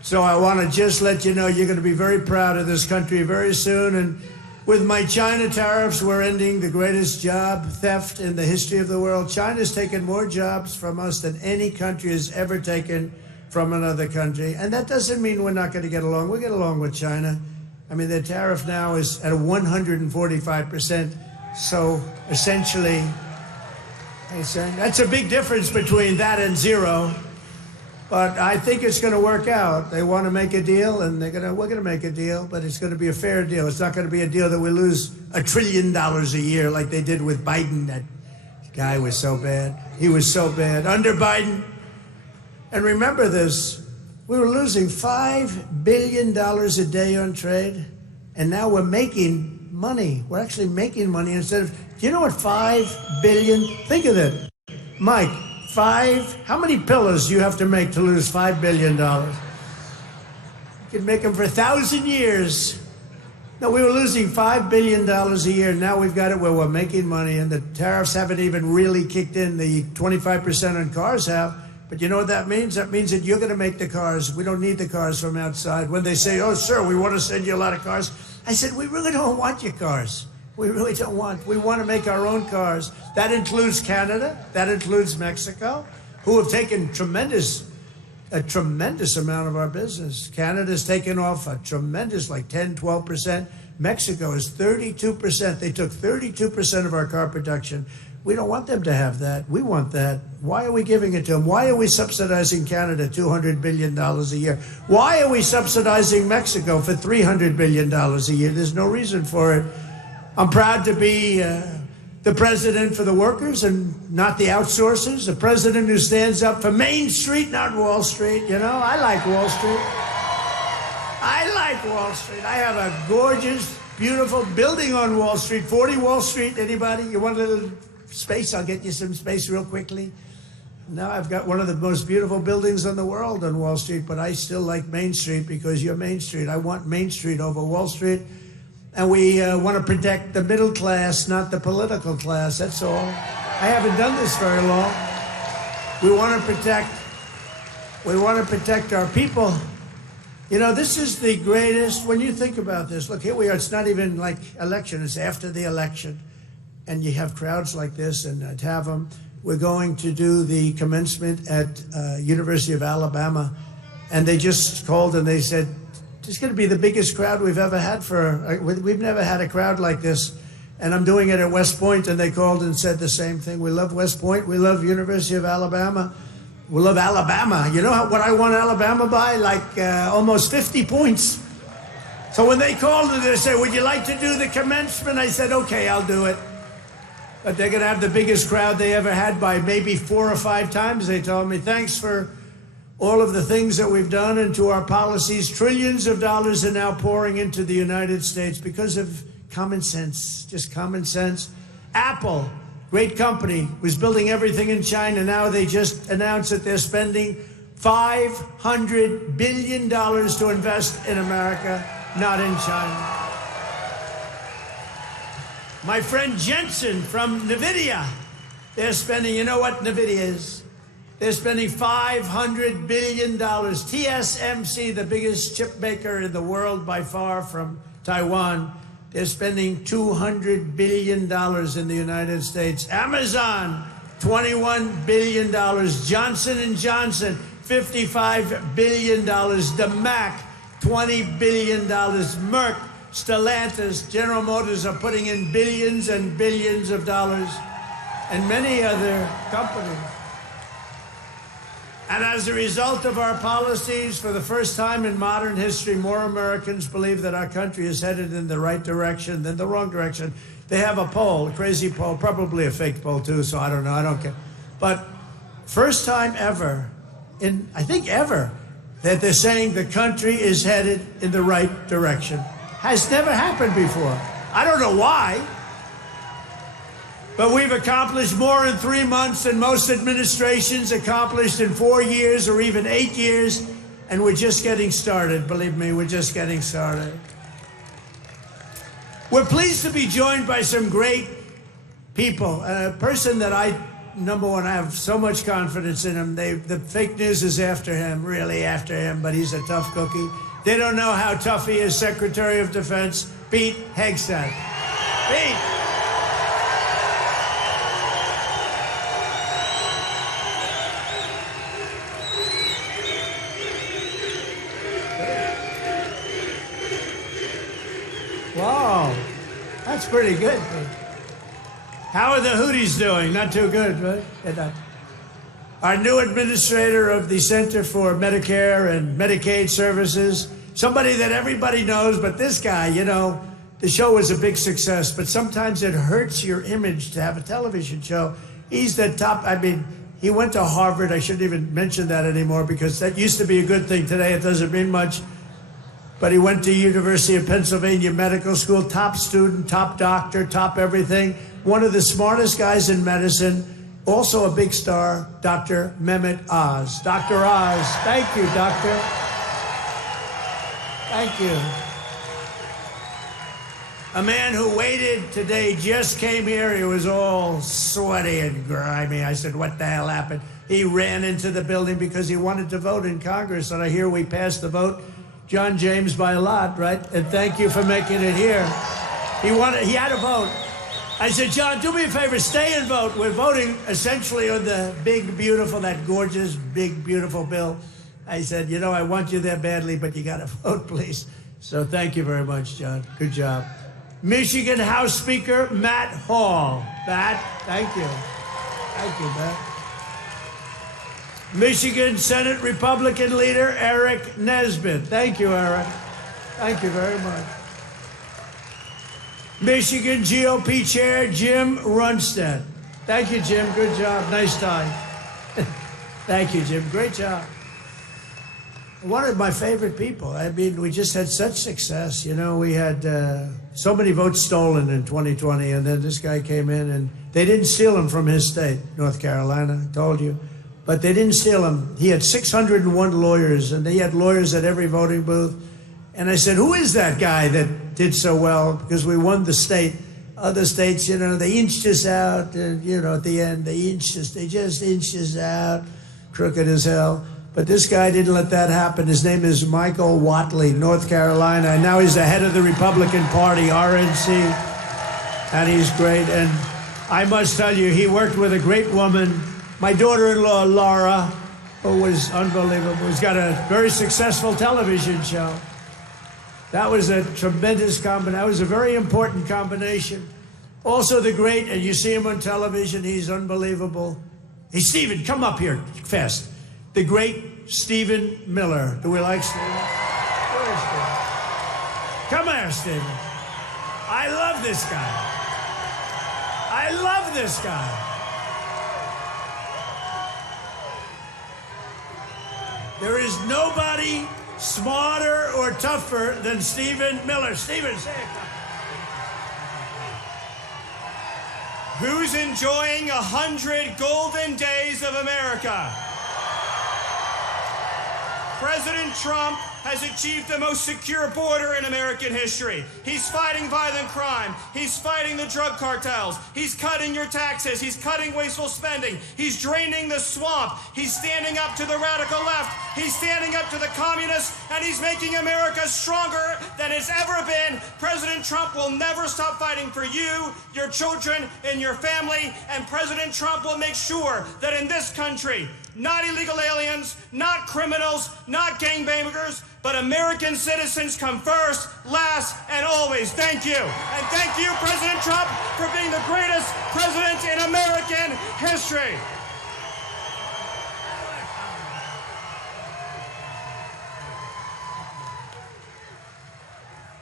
So I want to just let you know you're going to be very proud of this country very soon. And with my China tariffs, we're ending the greatest job theft in the history of the world. China's taken more jobs from us than any country has ever taken from another country. And that doesn't mean we're not going to get along. We get along with China. I mean, their tariff now is at 145%. So essentially, that's a big difference between that and zero. But I think it's going to work out. They want to make a deal, and we're going to make a deal, but it's going to be a fair deal. It's not going to be a deal that we lose $1 trillion a year like they did with Biden. That guy was so bad. He was so bad. Under Biden, and remember this, we were losing $5 billion a day on trade, and now we're making money. We're actually making money instead of, do you know what 5 billion, think of that, Mike, how many pillows do you have to make to lose $5 billion? You could make them for 1,000 years. No, we were losing $5 billion a year. Now we've got it where we're making money, and the tariffs haven't even really kicked in. The 25% on cars have. But you know what that means? That means that you're going to make the cars. We don't need the cars from outside. When they say, oh, sir, we want to send you a lot of cars, I said, we really don't want your cars. We really don't want. We want to make our own cars. That includes Canada. That includes Mexico, who have taken a tremendous amount of our business. Canada's taken off a tremendous, like 10, 12%. Mexico is 32%. They took 32% of our car production. We don't want them to have that. We want that. Why are we giving it to them? Why are we subsidizing Canada $200 billion a year? Why are we subsidizing Mexico for $300 billion a year? There's no reason for it. I'm proud to be the president for the workers and not the outsourcers, the president who stands up for Main Street, not Wall Street. You know, I like Wall Street. I like Wall Street. I have a gorgeous, beautiful building on Wall Street, 40 Wall Street. Anybody? You want a little space? I'll get you some space real quickly. Now I've got one of the most beautiful buildings in the world on Wall Street, but I still like Main Street because you're Main Street. I want Main Street over Wall Street. And we want to protect the middle class, not the political class. That's all. I haven't done this very long. We want to protect our people. You know, this is the greatest, when you think about this, look, here we are, it's not even like election, it's after the election. And you have crowds like this, and to have them. We're going to do the commencement at University of Alabama. And they just called and they said, it's going to be the biggest crowd we've ever had we've never had a crowd like this. And I'm doing it at West Point, and they called and said the same thing. We love West Point. We love University of Alabama. We love Alabama. You know what I won Alabama by? Like almost 50 points. So when they called and they said, would you like to do the commencement? I said, okay, I'll do it. But they're going to have the biggest crowd they ever had by maybe 4 or 5 times. They told me, thanks for all of the things that we've done and to our policies. Trillions of dollars are now pouring into the United States because of common sense, just common sense. Apple, great company, was building everything in China. Now they just announced that they're spending $500 billion to invest in America, not in China. My friend Jensen from NVIDIA, they're spending, you know what NVIDIA is? They're spending $500 billion. TSMC, the biggest chip maker in the world by far from Taiwan, They're spending $200 billion in the United States. Amazon, $21 billion. Johnson & Johnson, $55 billion. The Mac, $20 billion. Merck, Stellantis, General Motors are putting in billions and billions of dollars, and many other companies. And as a result of our policies, for the first time in modern history, more Americans believe that our country is headed in the right direction than the wrong direction. They have a poll, a crazy poll, probably a fake poll too, so I don't know, I don't care. But first time ever, I think ever, that they're saying the country is headed in the right direction. Has never happened before. I don't know why. But we've accomplished more in 3 months than most administrations accomplished in 4 years or even 8 years. And we're just getting started. Believe me, we're just getting started. We're pleased to be joined by some great people. A person that number one, I have so much confidence in him. The fake news is after him, really after him, but he's a tough cookie. They don't know how tough he is, Secretary of Defense, Pete Hegseth. Pete. Wow, that's pretty good. How are the Houthis doing? Not too good, right? Our new administrator of the Center for Medicare and Medicaid Services, somebody that everybody knows, but this guy, you know, the show was a big success, but sometimes it hurts your image to have a television show. He's the top, he went to Harvard. I shouldn't even mention that anymore because that used to be a good thing. Today it doesn't mean much. But he went to University of Pennsylvania Medical School, top student, top doctor, top everything. One of the smartest guys in medicine, also a big star, Dr. Mehmet Oz. Dr. Oz, thank you, doctor. Thank you. A man who waited today, just came here. He was all sweaty and grimy. I said, what the hell happened? He ran into the building because he wanted to vote in Congress. And I hear we passed the vote. John James by a lot, right? And thank you for making it here. He had to vote. I said, John, do me a favor, stay and vote. We're voting essentially on the big, beautiful, that gorgeous, big, beautiful bill. I said, you know, I want you there badly, but you got to vote, please. So thank you very much, John. Good job. Michigan House Speaker Matt Hall. Matt, thank you. Thank you, Matt. Michigan Senate Republican leader Eric Nesbitt. Thank you, Eric. Thank you very much. Michigan GOP Chair Jim Runstead. Thank you, Jim. Good job. Nice tie. Thank you, Jim. Great job. One of my favorite people. I mean, we just had such success. You know, we had so many votes stolen in 2020, and then this guy came in, and they didn't steal them from his state, North Carolina, I told you. But they didn't steal him. He had 601 lawyers, and he had lawyers at every voting booth. And I said, who is that guy that did so well? Because we won the state. Other states, you know, they inched us out. And, you know, at the end, they just inched us out, crooked as hell. But this guy didn't let that happen. His name is Michael Whatley, North Carolina. And now he's the head of the Republican Party, RNC. And he's great. And I must tell you, he worked with a great woman, my daughter-in-law, Laura, who was unbelievable. Who's got a very successful television show. That was a tremendous combination. That was a very important combination. Also the great, and you see him on television, he's unbelievable. Hey, Stephen, come up here fast. The great Stephen Miller. Do we like Stephen? Where is Stephen? Come here, Stephen. I love this guy. I love this guy. There is nobody smarter or tougher than Stephen Miller. Stephen, say it. Who's enjoying 100 golden days of America? President Trump has achieved the most secure border in American history. He's fighting violent crime. He's fighting the drug cartels. He's cutting your taxes. He's cutting wasteful spending. He's draining the swamp. He's standing up to the radical left. He's standing up to the communists, and he's making America stronger than it's ever been. President Trump will never stop fighting for you, your children, and your family, and President Trump will make sure that in this country, not illegal aliens, not criminals, not gangbangers, but American citizens come first, last, and always. Thank you. And thank you, President Trump, for being the greatest president in American history.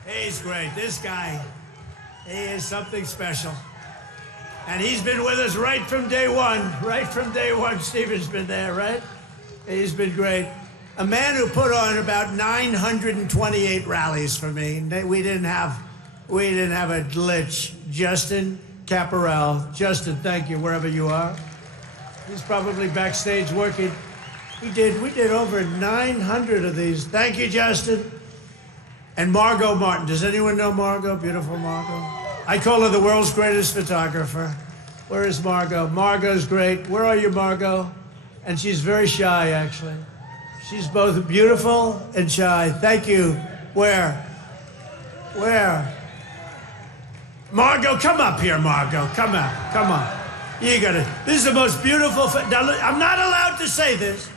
He's great. This guy, he is something special. And he's been with us right from day one. Right from day one, Stephen's been there, right? He's been great. A man who put on about 928 rallies for me. We didn't have a glitch. Justin Caparel. Justin, thank you, wherever you are. He's probably backstage working. We did over 900 of these. Thank you, Justin. And Margot Martin. Does anyone know Margot? Beautiful Margot. I call her the world's greatest photographer. Where is Margot? Margot's great. Where are you, Margot? And she's very shy, actually. She's both beautiful and shy. Thank you. Where? Margot, come up here, Margot. Come on, come on. You got it. This is the most beautiful. Now, I'm not allowed to say this.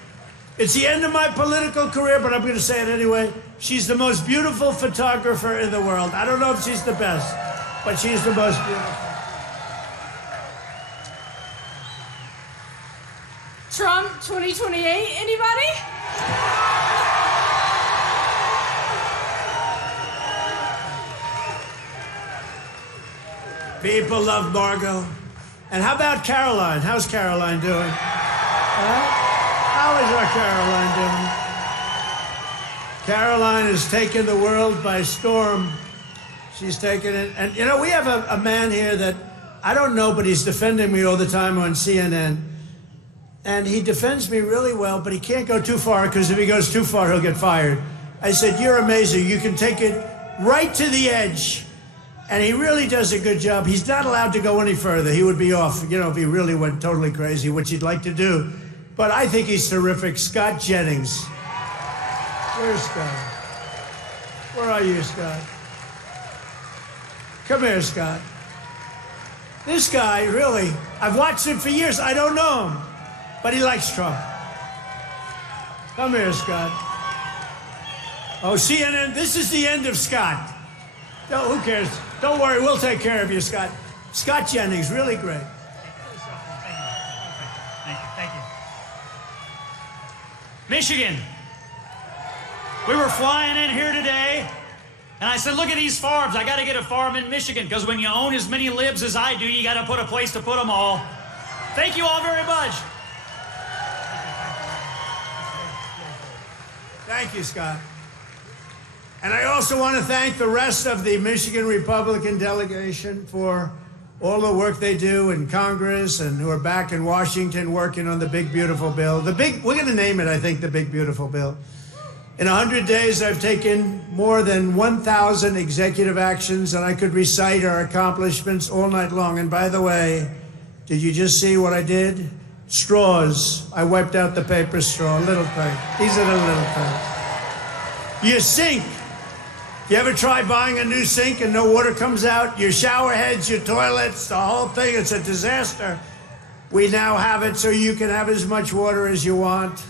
It's the end of my political career, but I'm going to say it anyway. She's the most beautiful photographer in the world. I don't know if she's the best, but she's the most beautiful. Trump 2028, anybody? People love Margot. And how about Caroline? How's Caroline doing? How is our Caroline doing? Caroline has taken the world by storm. She's taken it. And, you know, we have a man here that I don't know, but he's defending me all the time on CNN. And he defends me really well, but he can't go too far, because if he goes too far, he'll get fired. I said, you're amazing. You can take it right to the edge. And he really does a good job. He's not allowed to go any further. He would be off, you know, if he really went totally crazy, which he'd like to do. But I think he's terrific. Scott Jennings. Where's Scott? Where are you, Scott? Come here, Scott. This guy, really, I've watched him for years. I don't know him, but he likes Trump. Come here, Scott. Oh, CNN, this is the end of Scott. No, who cares? Don't worry, we'll take care of you, Scott. Scott Jennings, really great. Thank you. Michigan. We were flying in here today, and I said, look at these farms. I got to get a farm in Michigan, because when you own as many libs as I do, you got to put a place to put them all. Thank you all very much. Thank you, Scott. And I also want to thank the rest of the Michigan Republican delegation for all the work they do in Congress, and who are back in Washington working on the big, beautiful bill. We're going to name it, I think, the big, beautiful bill. In 100 days, I've taken more than 1,000 executive actions, and I could recite our accomplishments all night long. And by the way, did you just see what I did? Straws. I wiped out the paper straw, little thing. These are the little things. Your sink. You ever try buying a new sink and no water comes out? Your shower heads, your toilets, the whole thing, it's a disaster. We now have it so you can have as much water as you want,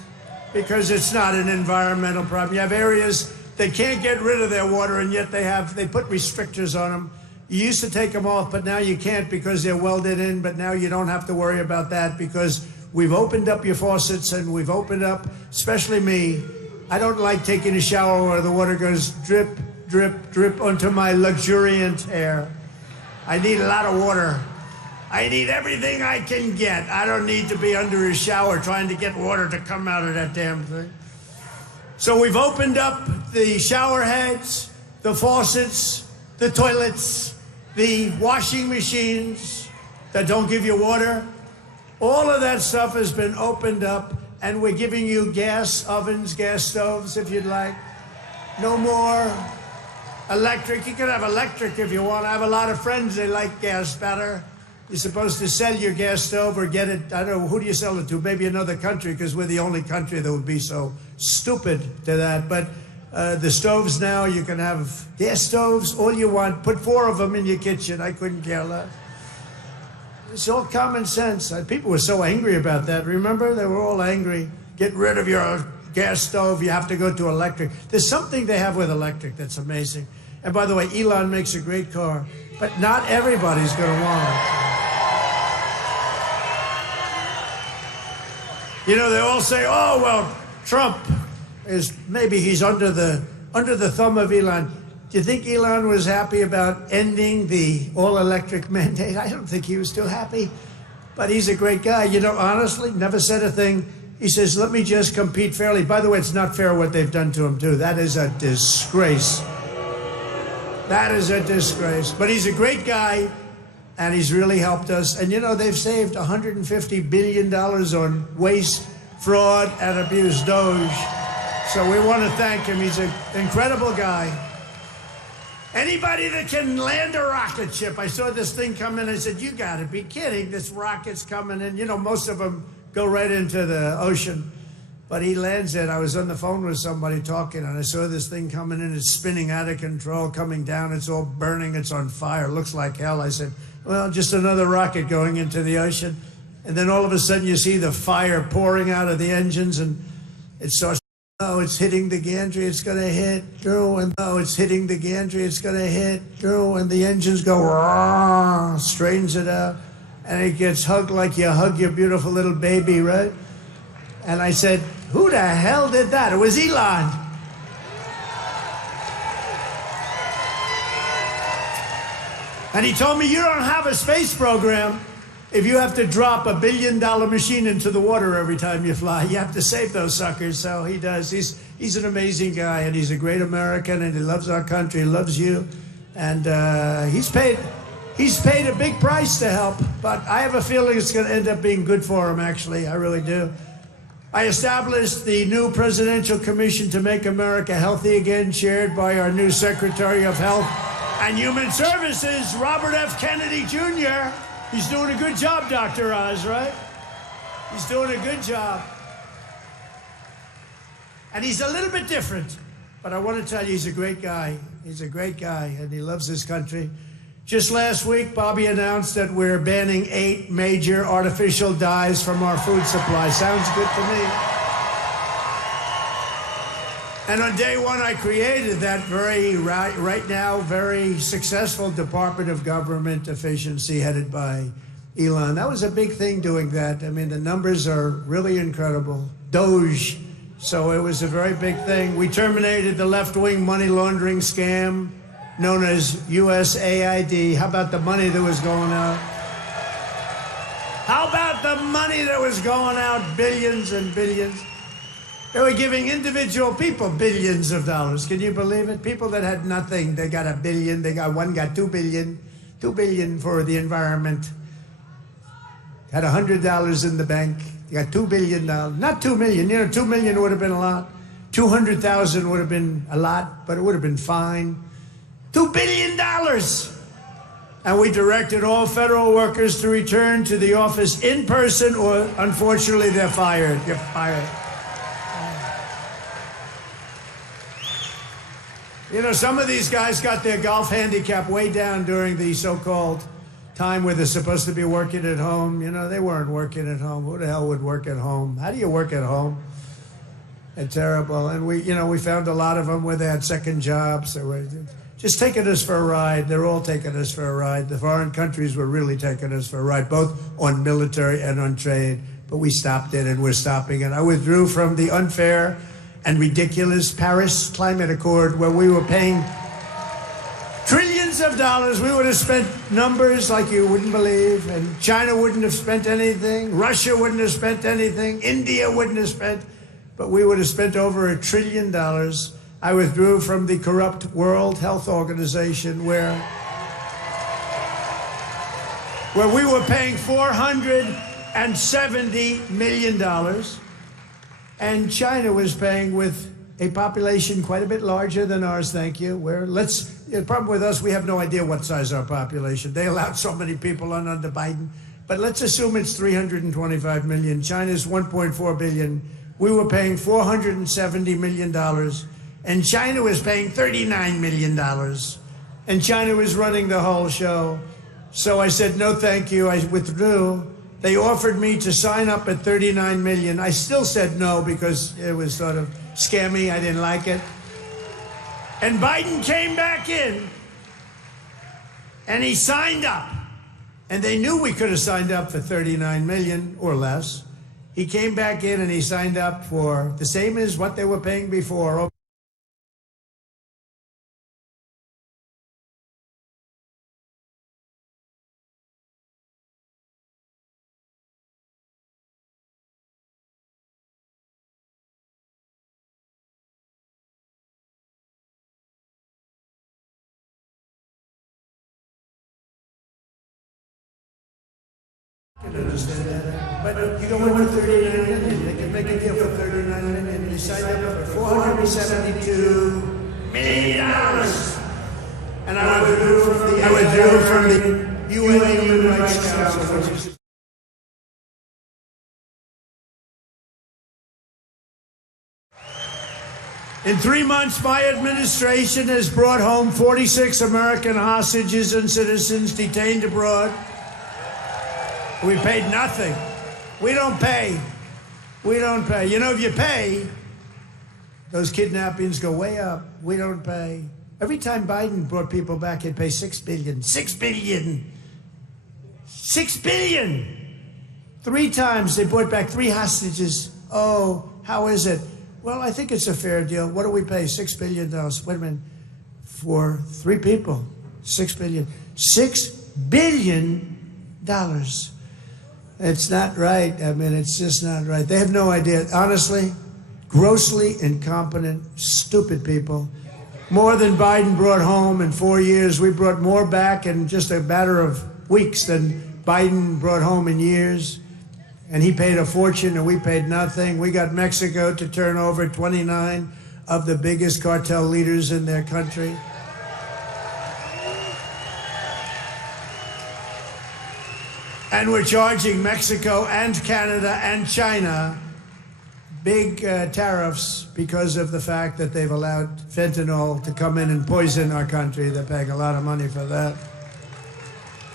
because it's not an environmental problem. You have areas that can't get rid of their water, and yet they put restrictors on them. You used to take them off, but now you can't because they're welded in, but now you don't have to worry about that, because we've opened up your faucets, and we've opened up, especially me. I don't like taking a shower where the water goes drip, drip, drip onto my luxuriant hair. I need a lot of water. I need everything I can get. I don't need to be under a shower trying to get water to come out of that damn thing. So we've opened up the shower heads, the faucets, the toilets, the washing machines that don't give you water. All of that stuff has been opened up, and we're giving you gas ovens, gas stoves, if you'd like. No more electric. You can have electric if you want. I have a lot of friends, they like gas better. You're supposed to sell your gas stove or get it, I don't know, who do you sell it to? Maybe another country, because we're the only country that would be so stupid to that. But the stoves now, you can have gas stoves, all you want. Put 4 of them in your kitchen. I couldn't care less. It's all common sense. People were so angry about that. Remember? They were all angry. Get rid of your gas stove. You have to go to electric. There's something they have with electric that's amazing. And by the way, Elon makes a great car, but not everybody's going to want it. You know, they all say, oh, well, Trump is, maybe he's under the thumb of Elon. Do you think Elon was happy about ending the all-electric mandate? I don't think he was too happy, but he's a great guy. You know, honestly, never said a thing. He says, let me just compete fairly. By the way, it's not fair what they've done to him, too. That is a disgrace. That is a disgrace. But he's a great guy, and he's really helped us. And, you know, they've saved $150 billion on waste, fraud, and abuse, Doge. So we want to thank him. He's an incredible guy. Anybody that can land a rocket ship. I saw this thing come in. I said, you got to be kidding. This rocket's coming in. You know, most of them go right into the ocean. But he lands it. I was on the phone with somebody talking, and I saw this thing coming in. It's spinning out of control, coming down. It's all burning. It's on fire. It looks like hell. I said, well, just another rocket going into the ocean. And then all of a sudden you see the fire pouring out of the engines, and it starts, oh, it's hitting the gantry. It's going to hit, Drew. And oh, it's hitting the gantry. It's going to hit, Drew. And the engines go, rah, straightens it out. And it gets hugged like you hug your beautiful little baby, right? And I said, who the hell did that? It was Elon. And he told me, you don't have a space program if you have to drop $1 billion machine into the water every time you fly. You have to save those suckers. So he does. He's an amazing guy, and he's a great American, and he loves our country, he loves you. And he's paid a big price to help, but I have a feeling it's going to end up being good for him, actually. I really do. I established the new Presidential Commission to Make America Healthy Again, chaired by our new Secretary of Health and Human Services, Robert F. Kennedy Jr. He's doing a good job, Dr. Oz, right? He's doing a good job. And he's a little bit different, but I want to tell you, he's a great guy. He's a great guy, and he loves his country. Just last week, Bobby announced that we're banning 8 major artificial dyes from our food supply. Sounds good to me. And on day one, I created that right now, very successful Department of Government Efficiency headed by Elon. That was a big thing doing that. I mean, the numbers are really incredible. Doge. So it was a very big thing. We terminated the left-wing money laundering scam known as USAID. How about the money that was going out? How about the money that was going out? Billions and billions. They were giving individual people billions of dollars. Can you believe it? People that had nothing, they got $1 billion. One got $2 billion. $2 billion for the environment. Had $100 in the bank. You got $2 billion. Not $2 million. You know, $2 million would have been a lot. 200,000 would have been a lot, but it would have been fine. $2 billion. And we directed all federal workers to return to the office in person, or unfortunately, they're fired. You're fired. You know, some of these guys got their golf handicap way down during the so-called time where they're supposed to be working at home. You know, they weren't working at home. Who the hell would work at home? How do you work at home? It's terrible. And we found a lot of them where they had second jobs. They were just taking us for a ride. They're all taking us for a ride. The foreign countries were really taking us for a ride, both on military and on trade. But we stopped it, and we're stopping it. I withdrew from the unfair and ridiculous Paris Climate Accord, where we were paying trillions of dollars. We would have spent numbers like you wouldn't believe, and China wouldn't have spent anything, Russia wouldn't have spent anything, India wouldn't have spent, but we would have spent over $1 trillion. I withdrew from the corrupt World Health Organization, where we were paying $470 million, and China was paying with a population quite a bit larger than ours, thank you. The problem with us, we have no idea what size our population. They allowed so many people on under Biden. But let's assume it's 325 million. China's 1.4 billion. We were paying $470 million. And China was paying $39 million. And China was running the whole show. So I said, no, thank you. I withdrew. They offered me to sign up at $39 million. I still said no because it was sort of scammy. I didn't like it. And Biden came back in and he signed up. And they knew we could have signed up for $39 million or less. He came back in and he signed up for the same as what they were paying before. I can understand that. But you don't want $39 million. They can make a deal for $39 million. You signed up for $472 million. And I withdrew from the UN Human Rights Council. In 3 months, my administration has brought home 46 American hostages and citizens detained abroad. We paid nothing. We don't pay. We don't pay. You know, if you pay, those kidnappings go way up. We don't pay. Every time Biden brought people back, he'd pay $6 billion. $6 billion. $6 billion. 3 times they brought back 3 hostages. Oh, how is it? Well, I think it's a fair deal. What do we pay? $6 billion. Wait a minute. For 3 people, $6 billion. $6 billion. It's not right. I mean, it's just not right. They have no idea. Honestly, grossly incompetent, stupid people. More than Biden brought home in 4 years. We brought more back in just a matter of weeks than Biden brought home in years. And he paid a fortune and we paid nothing. We got Mexico to turn over 29 of the biggest cartel leaders in their country. And we're charging Mexico and Canada and China big tariffs because of the fact that they've allowed fentanyl to come in and poison our country. They're paying a lot of money for that.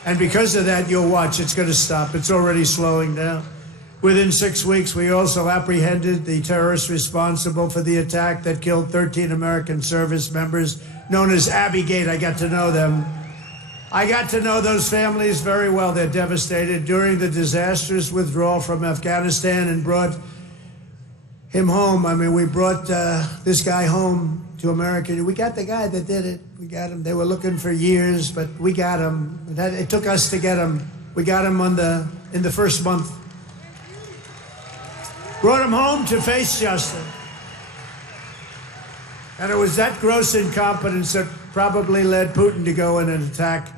And because of that, you'll watch, it's going to stop. It's already slowing down. Within 6 weeks, we also apprehended the terrorists responsible for the attack that killed 13 American service members, known as Abbey-gate. I got to know them. I got to know those families very well. They're devastated. During the disastrous withdrawal from Afghanistan and brought him home. I mean, we brought this guy home to America. We got the guy that did it. We got him. They were looking for years, but we got him. It took us to get him. We got him in the first month. Brought him home to face justice. And it was that gross incompetence that probably led Putin to go in and attack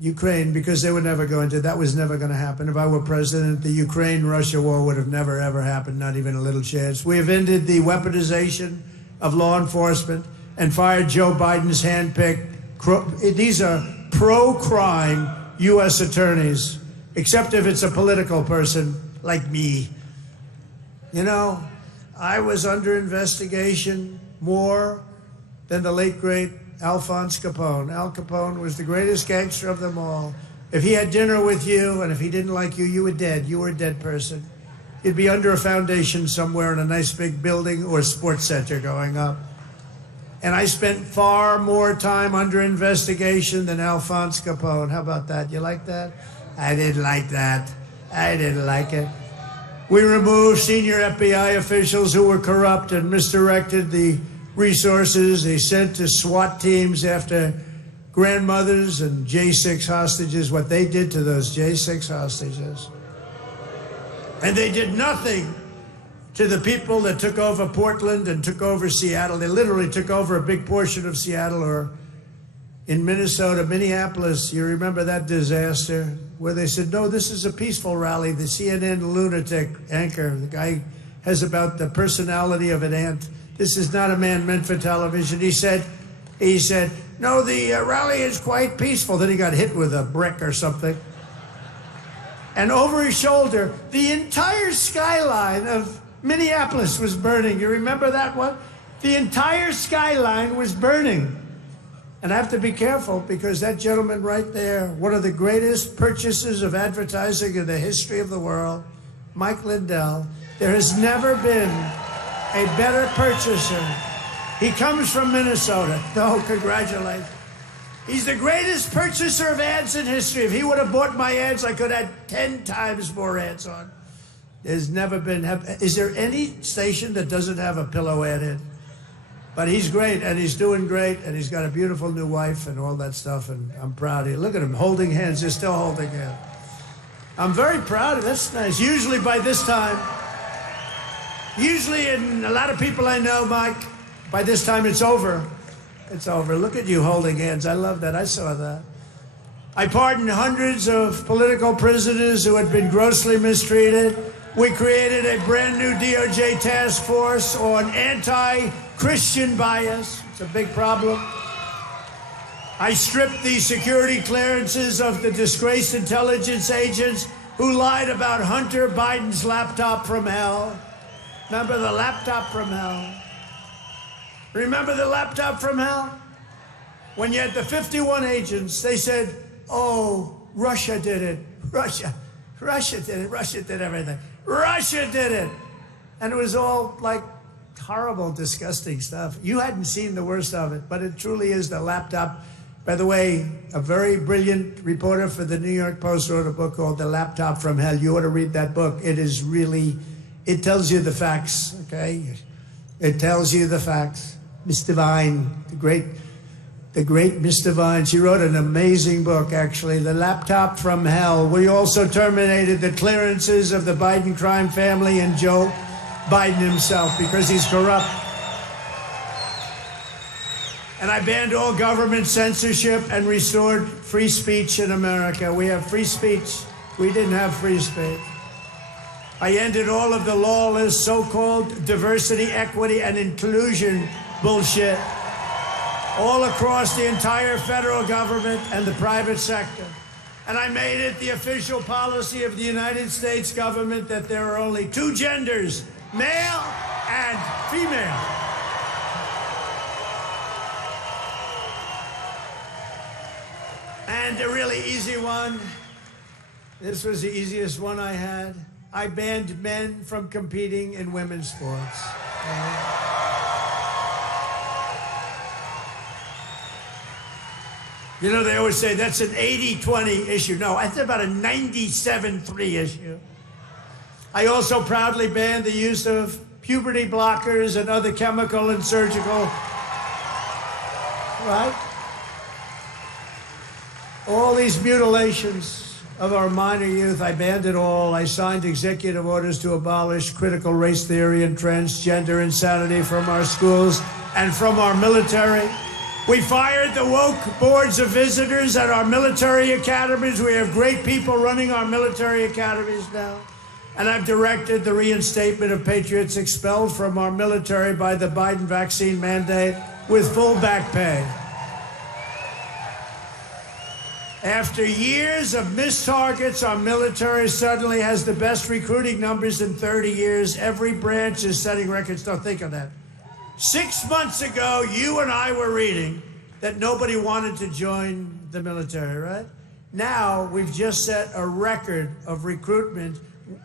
Ukraine, because they were never going to. That was never going to happen. If I were president, the Ukraine-Russia war would have never, ever happened, not even a little chance. We have ended the weaponization of law enforcement and fired Joe Biden's handpicked. These are pro-crime U.S. attorneys, except if it's a political person like me. You know, I was under investigation more than the late, great Alphonse Capone. Al Capone was the greatest gangster of them all. If he had dinner with you and if he didn't like you, you were dead. You were a dead person. You'd be under a foundation somewhere in a nice big building or sports center going up. And I spent far more time under investigation than Alphonse Capone. How about that? You like that? I didn't like that. I didn't like it. We removed senior FBI officials who were corrupt and misdirected the resources they sent to SWAT teams after grandmothers and J6 hostages, what they did to those J6 hostages. And they did nothing to the people that took over Portland and took over Seattle. They literally took over a big portion of Seattle, or in Minnesota, Minneapolis. You remember that disaster where they said, no, this is a peaceful rally. The CNN lunatic anchor, the guy has about the personality of an ant. this is not a man meant for television. He said, no, the rally is quite peaceful. Then he got hit with a brick or something. And over his shoulder, the entire skyline of Minneapolis was burning. You remember that one? The entire skyline was burning. And I have to be careful because that gentleman right there, one of the greatest purchasers of advertising in the history of the world, Mike Lindell, there has never been a better purchaser. He comes from Minnesota. No, congratulations. He's the greatest purchaser of ads in history. If he would have bought my ads, I could have had 10 times more ads on. There's never been, is there any station that doesn't have a pillow ad in? But he's great, and he's doing great, and he's got a beautiful new wife and all that stuff, and I'm proud of you. Look at him holding hands. They're still holding hands. I'm very proud of it. That's nice. Usually by this time, and a lot of people I know, Mike, by this time it's over. It's over. Look at you holding hands. I love that. I saw that. I pardoned hundreds of political prisoners who had been grossly mistreated. We created a brand new DOJ task force on anti-Christian bias. It's a big problem. I stripped the security clearances of the disgraced intelligence agents who lied about Hunter Biden's laptop from hell. Remember the laptop from hell? Remember the laptop from hell? When you had the 51 agents, they said, oh, Russia did it. Russia did it. Russia did everything. Russia did it. And it was all like horrible, disgusting stuff. You hadn't seen the worst of it, but it truly is the laptop. By the way, a very brilliant reporter for the New York Post wrote a book called The Laptop from Hell. You ought to read that book. It is really, it tells you the facts, okay? It tells you the facts. Miss Devine, the great Miss Devine, she wrote an amazing book, actually, The Laptop from Hell. We also terminated the clearances of the Biden crime family and Joe Biden himself because he's corrupt. And I banned all government censorship and restored free speech in America. We have free speech. We didn't have free speech. I ended all of the lawless so-called diversity, equity, and inclusion bullshit all across the entire federal government and the private sector. And I made it the official policy of the United States government that there are only two genders, male and female. And a really easy one, this was the easiest one I had. I banned men from competing in women's sports. You know, they always say that's an 80-20 issue. No, it's about a 97-3 issue. I also proudly banned the use of puberty blockers and other chemical and surgical, right? All these mutilations of our minor youth, I banned it all. I signed executive orders to abolish critical race theory and transgender insanity from our schools and from our military. We fired the woke boards of visitors at our military academies. We have great people running our military academies now. And I've directed the reinstatement of patriots expelled from our military by the Biden vaccine mandate with full back pay. After years of missed targets, our military suddenly has the best recruiting numbers in 30 years. Every branch is setting records. Don't think of that. 6 months ago, you and I were reading that nobody wanted to join the military, right? Now, we've just set a record of recruitment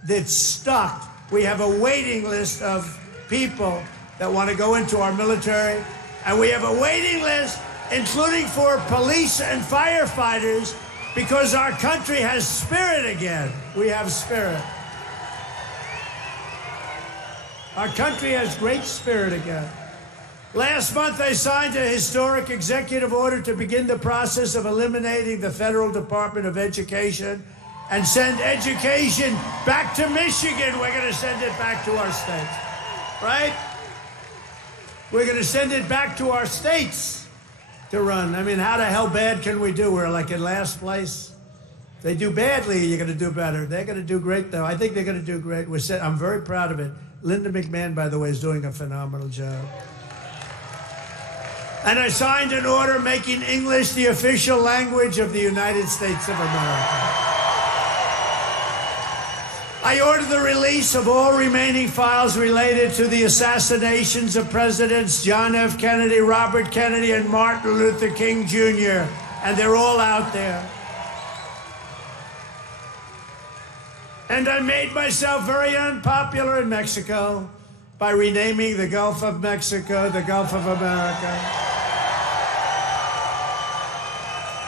that's stuck. We have a waiting list of people that want to go into our military, and we have a waiting list including for police and firefighters, because our country has spirit again. We have spirit. Our country has great spirit again. Last month, I signed a historic executive order to begin the process of eliminating the Federal Department of Education and send education back to Michigan. We're going to send it back to our states, right? We're going to send it back to our states to run. I mean, how the hell bad can we do? We're like in last place. If they do badly, you're going to do better. They're going to do great, though. I think they're going to do great. I'm very proud of it. Linda McMahon, by the way, is doing a phenomenal job. And I signed an order making English the official language of the United States of America. I ordered the release of all remaining files related to the assassinations of Presidents John F. Kennedy, Robert Kennedy, and Martin Luther King Jr., and they're all out there. And I made myself very unpopular in Mexico by renaming the Gulf of Mexico the Gulf of America.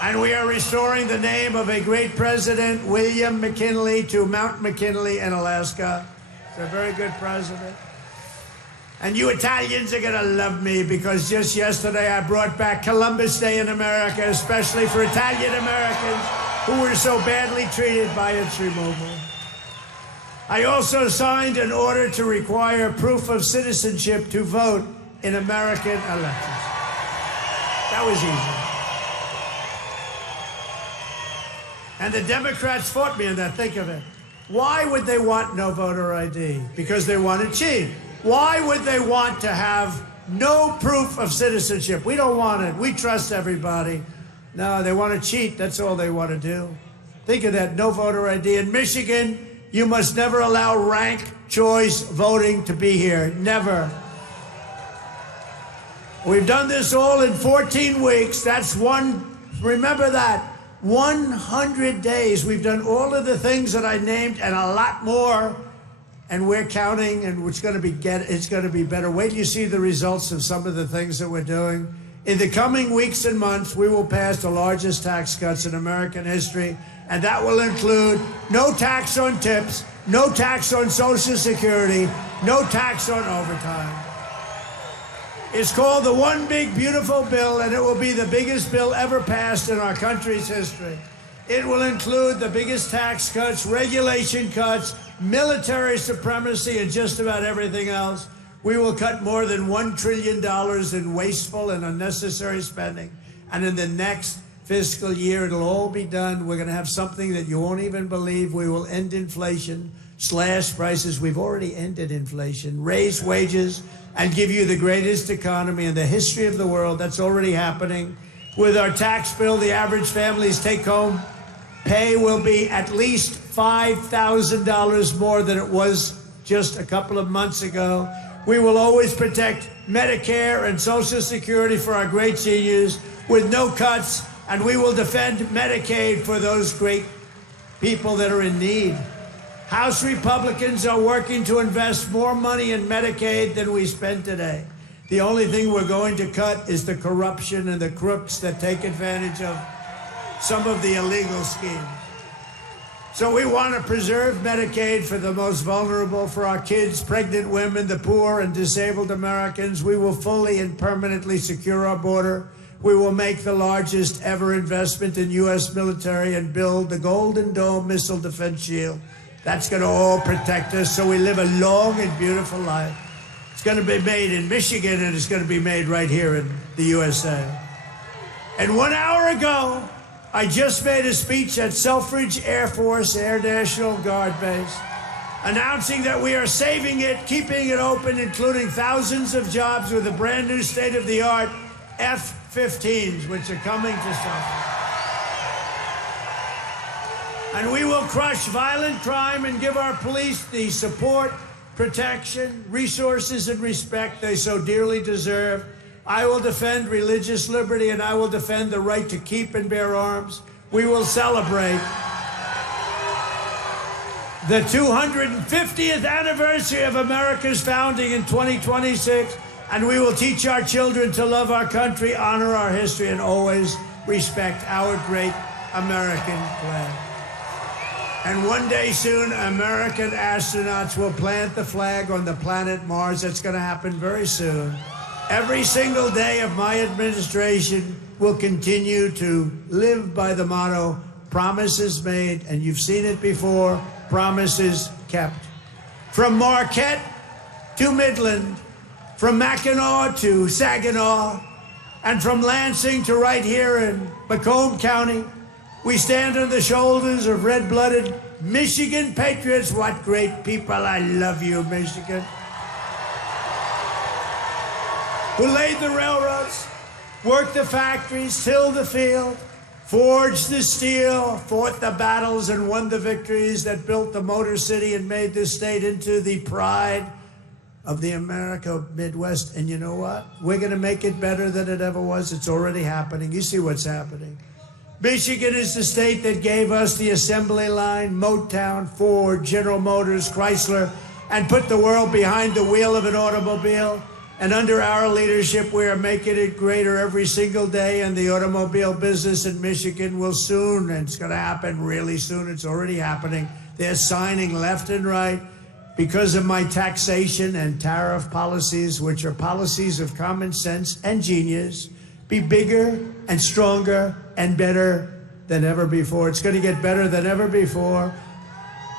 And we are restoring the name of a great president, William McKinley, to Mount McKinley in Alaska. He's a very good president. And you Italians are going to love me because just yesterday I brought back Columbus Day in America, especially for Italian Americans who were so badly treated by its removal. I also signed an order to require proof of citizenship to vote in American elections. That was easy. And the Democrats fought me on that. Think of it. Why would they want no voter ID? Because they want to cheat. Why would they want to have no proof of citizenship? We don't want it. We trust everybody. No, they want to cheat. That's all they want to do. Think of that. No voter ID. In Michigan, you must never allow ranked choice voting to be here. Never. We've done this all in 14 weeks. That's one. Remember that. 100 days. We've done all of the things that I named and a lot more, and we're counting, and it's going to be better. Wait till you see the results of some of the things that we're doing. In the coming weeks and months, we will pass the largest tax cuts in American history, and that will include no tax on tips, no tax on Social Security, no tax on overtime. It's called the One Big Beautiful Bill, and it will be the biggest bill ever passed in our country's history. It will include the biggest tax cuts, regulation cuts, military supremacy, and just about everything else. We will cut more than $1 trillion in wasteful and unnecessary spending. And in the next fiscal year, it'll all be done. We're going to have something that you won't even believe. We will end inflation, slash prices. We've already ended inflation, raise wages, and give you the greatest economy in the history of the world. That's already happening. With our tax bill, the average family's take-home pay will be at least $5,000 more than it was just a couple of months ago. We will always protect Medicare and Social Security for our great seniors with no cuts, and we will defend Medicaid for those great people that are in need. House Republicans are working to invest more money in Medicaid than we spend today. The only thing we're going to cut is the corruption and the crooks that take advantage of some of the illegal schemes. So we want to preserve Medicaid for the most vulnerable, for our kids, pregnant women, the poor, and disabled Americans. We will fully and permanently secure our border. We will make the largest ever investment in U.S. military and build the Golden Dome missile defense shield. That's going to all protect us so we live a long and beautiful life. It's going to be made in Michigan, and it's going to be made right here in the USA. And 1 hour ago, I just made a speech at Selfridge Air Force Air National Guard Base, announcing that we are saving it, keeping it open, including thousands of jobs with the brand new state-of-the-art F-15s, which are coming to Selfridge. And we will crush violent crime and give our police the support, protection, resources, and respect they so dearly deserve. I will defend religious liberty, and I will defend the right to keep and bear arms. We will celebrate the 250th anniversary of America's founding in 2026, and we will teach our children to love our country, honor our history, and always respect our great American flag. And one day soon, American astronauts will plant the flag on the planet Mars. That's going to happen very soon. Every single day of my administration will continue to live by the motto, promises made, and you've seen it before, promises kept. From Marquette to Midland, from Mackinac to Saginaw, and from Lansing to right here in Macomb County, we stand on the shoulders of red-blooded Michigan patriots. What great people. I love you, Michigan. who laid the railroads, worked the factories, tilled the field, forged the steel, fought the battles and won the victories that built the Motor City and made this state into the pride of the America Midwest. And you know what? We're going to make it better than it ever was. It's already happening. You see what's happening. Michigan is the state that gave us the assembly line, Motown, Ford, General Motors, Chrysler, and put the world behind the wheel of an automobile. And under our leadership, we are making it greater every single day. And the automobile business in Michigan will soon, and it's going to happen really soon. It's already happening. They're signing left and right because of my taxation and tariff policies, which are policies of common sense and genius, be bigger and stronger and better than ever before. It's going to get better than ever before.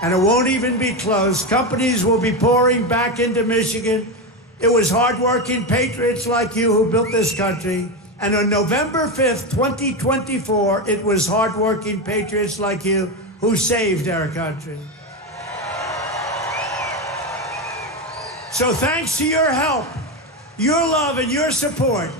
And it won't even be close. Companies will be pouring back into Michigan. It was hardworking patriots like you who built this country. And on November 5th, 2024, it was hardworking patriots like you who saved our country. So thanks to your help, your love, and your support,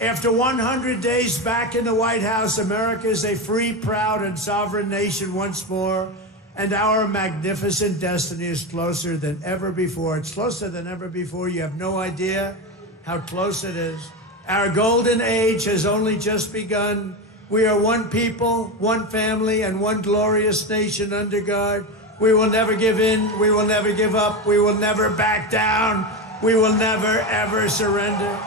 after 100 days back in the White House, America is a free, proud, and sovereign nation once more. And our magnificent destiny is closer than ever before. It's closer than ever before. You have no idea how close it is. Our golden age has only just begun. We are one people, one family, and one glorious nation under God. We will never give in. We will never give up. We will never back down. We will never, ever surrender.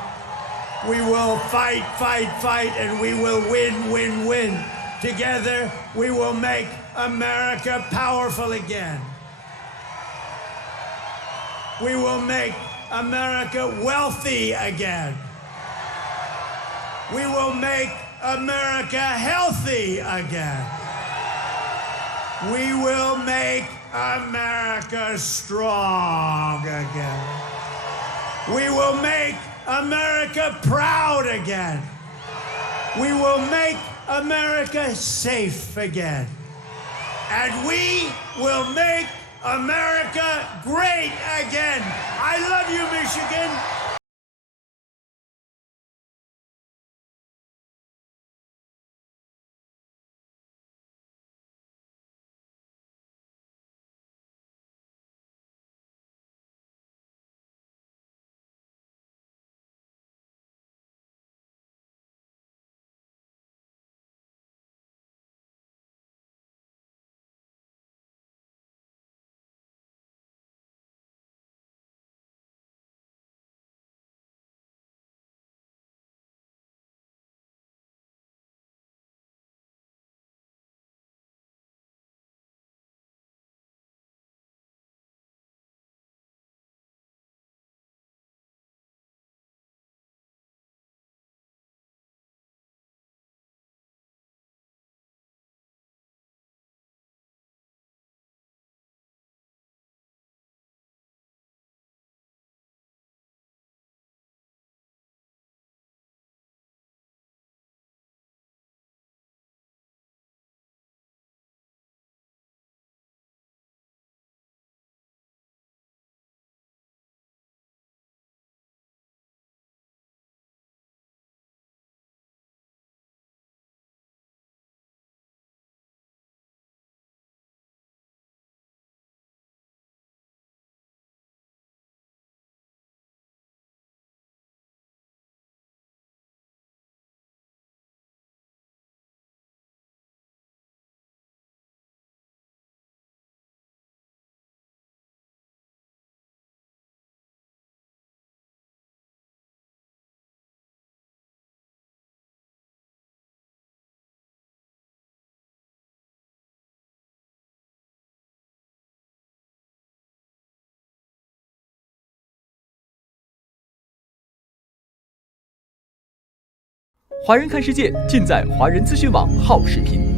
We will fight, fight, fight, and we will win, win, win. Together, we will make America powerful again. We will make America wealthy again. We will make America healthy again. We will make America strong again. We will make America proud again. We will make America safe again. And we will make America great again. I love you, Michigan.华人看世界尽在华人资讯网好视频。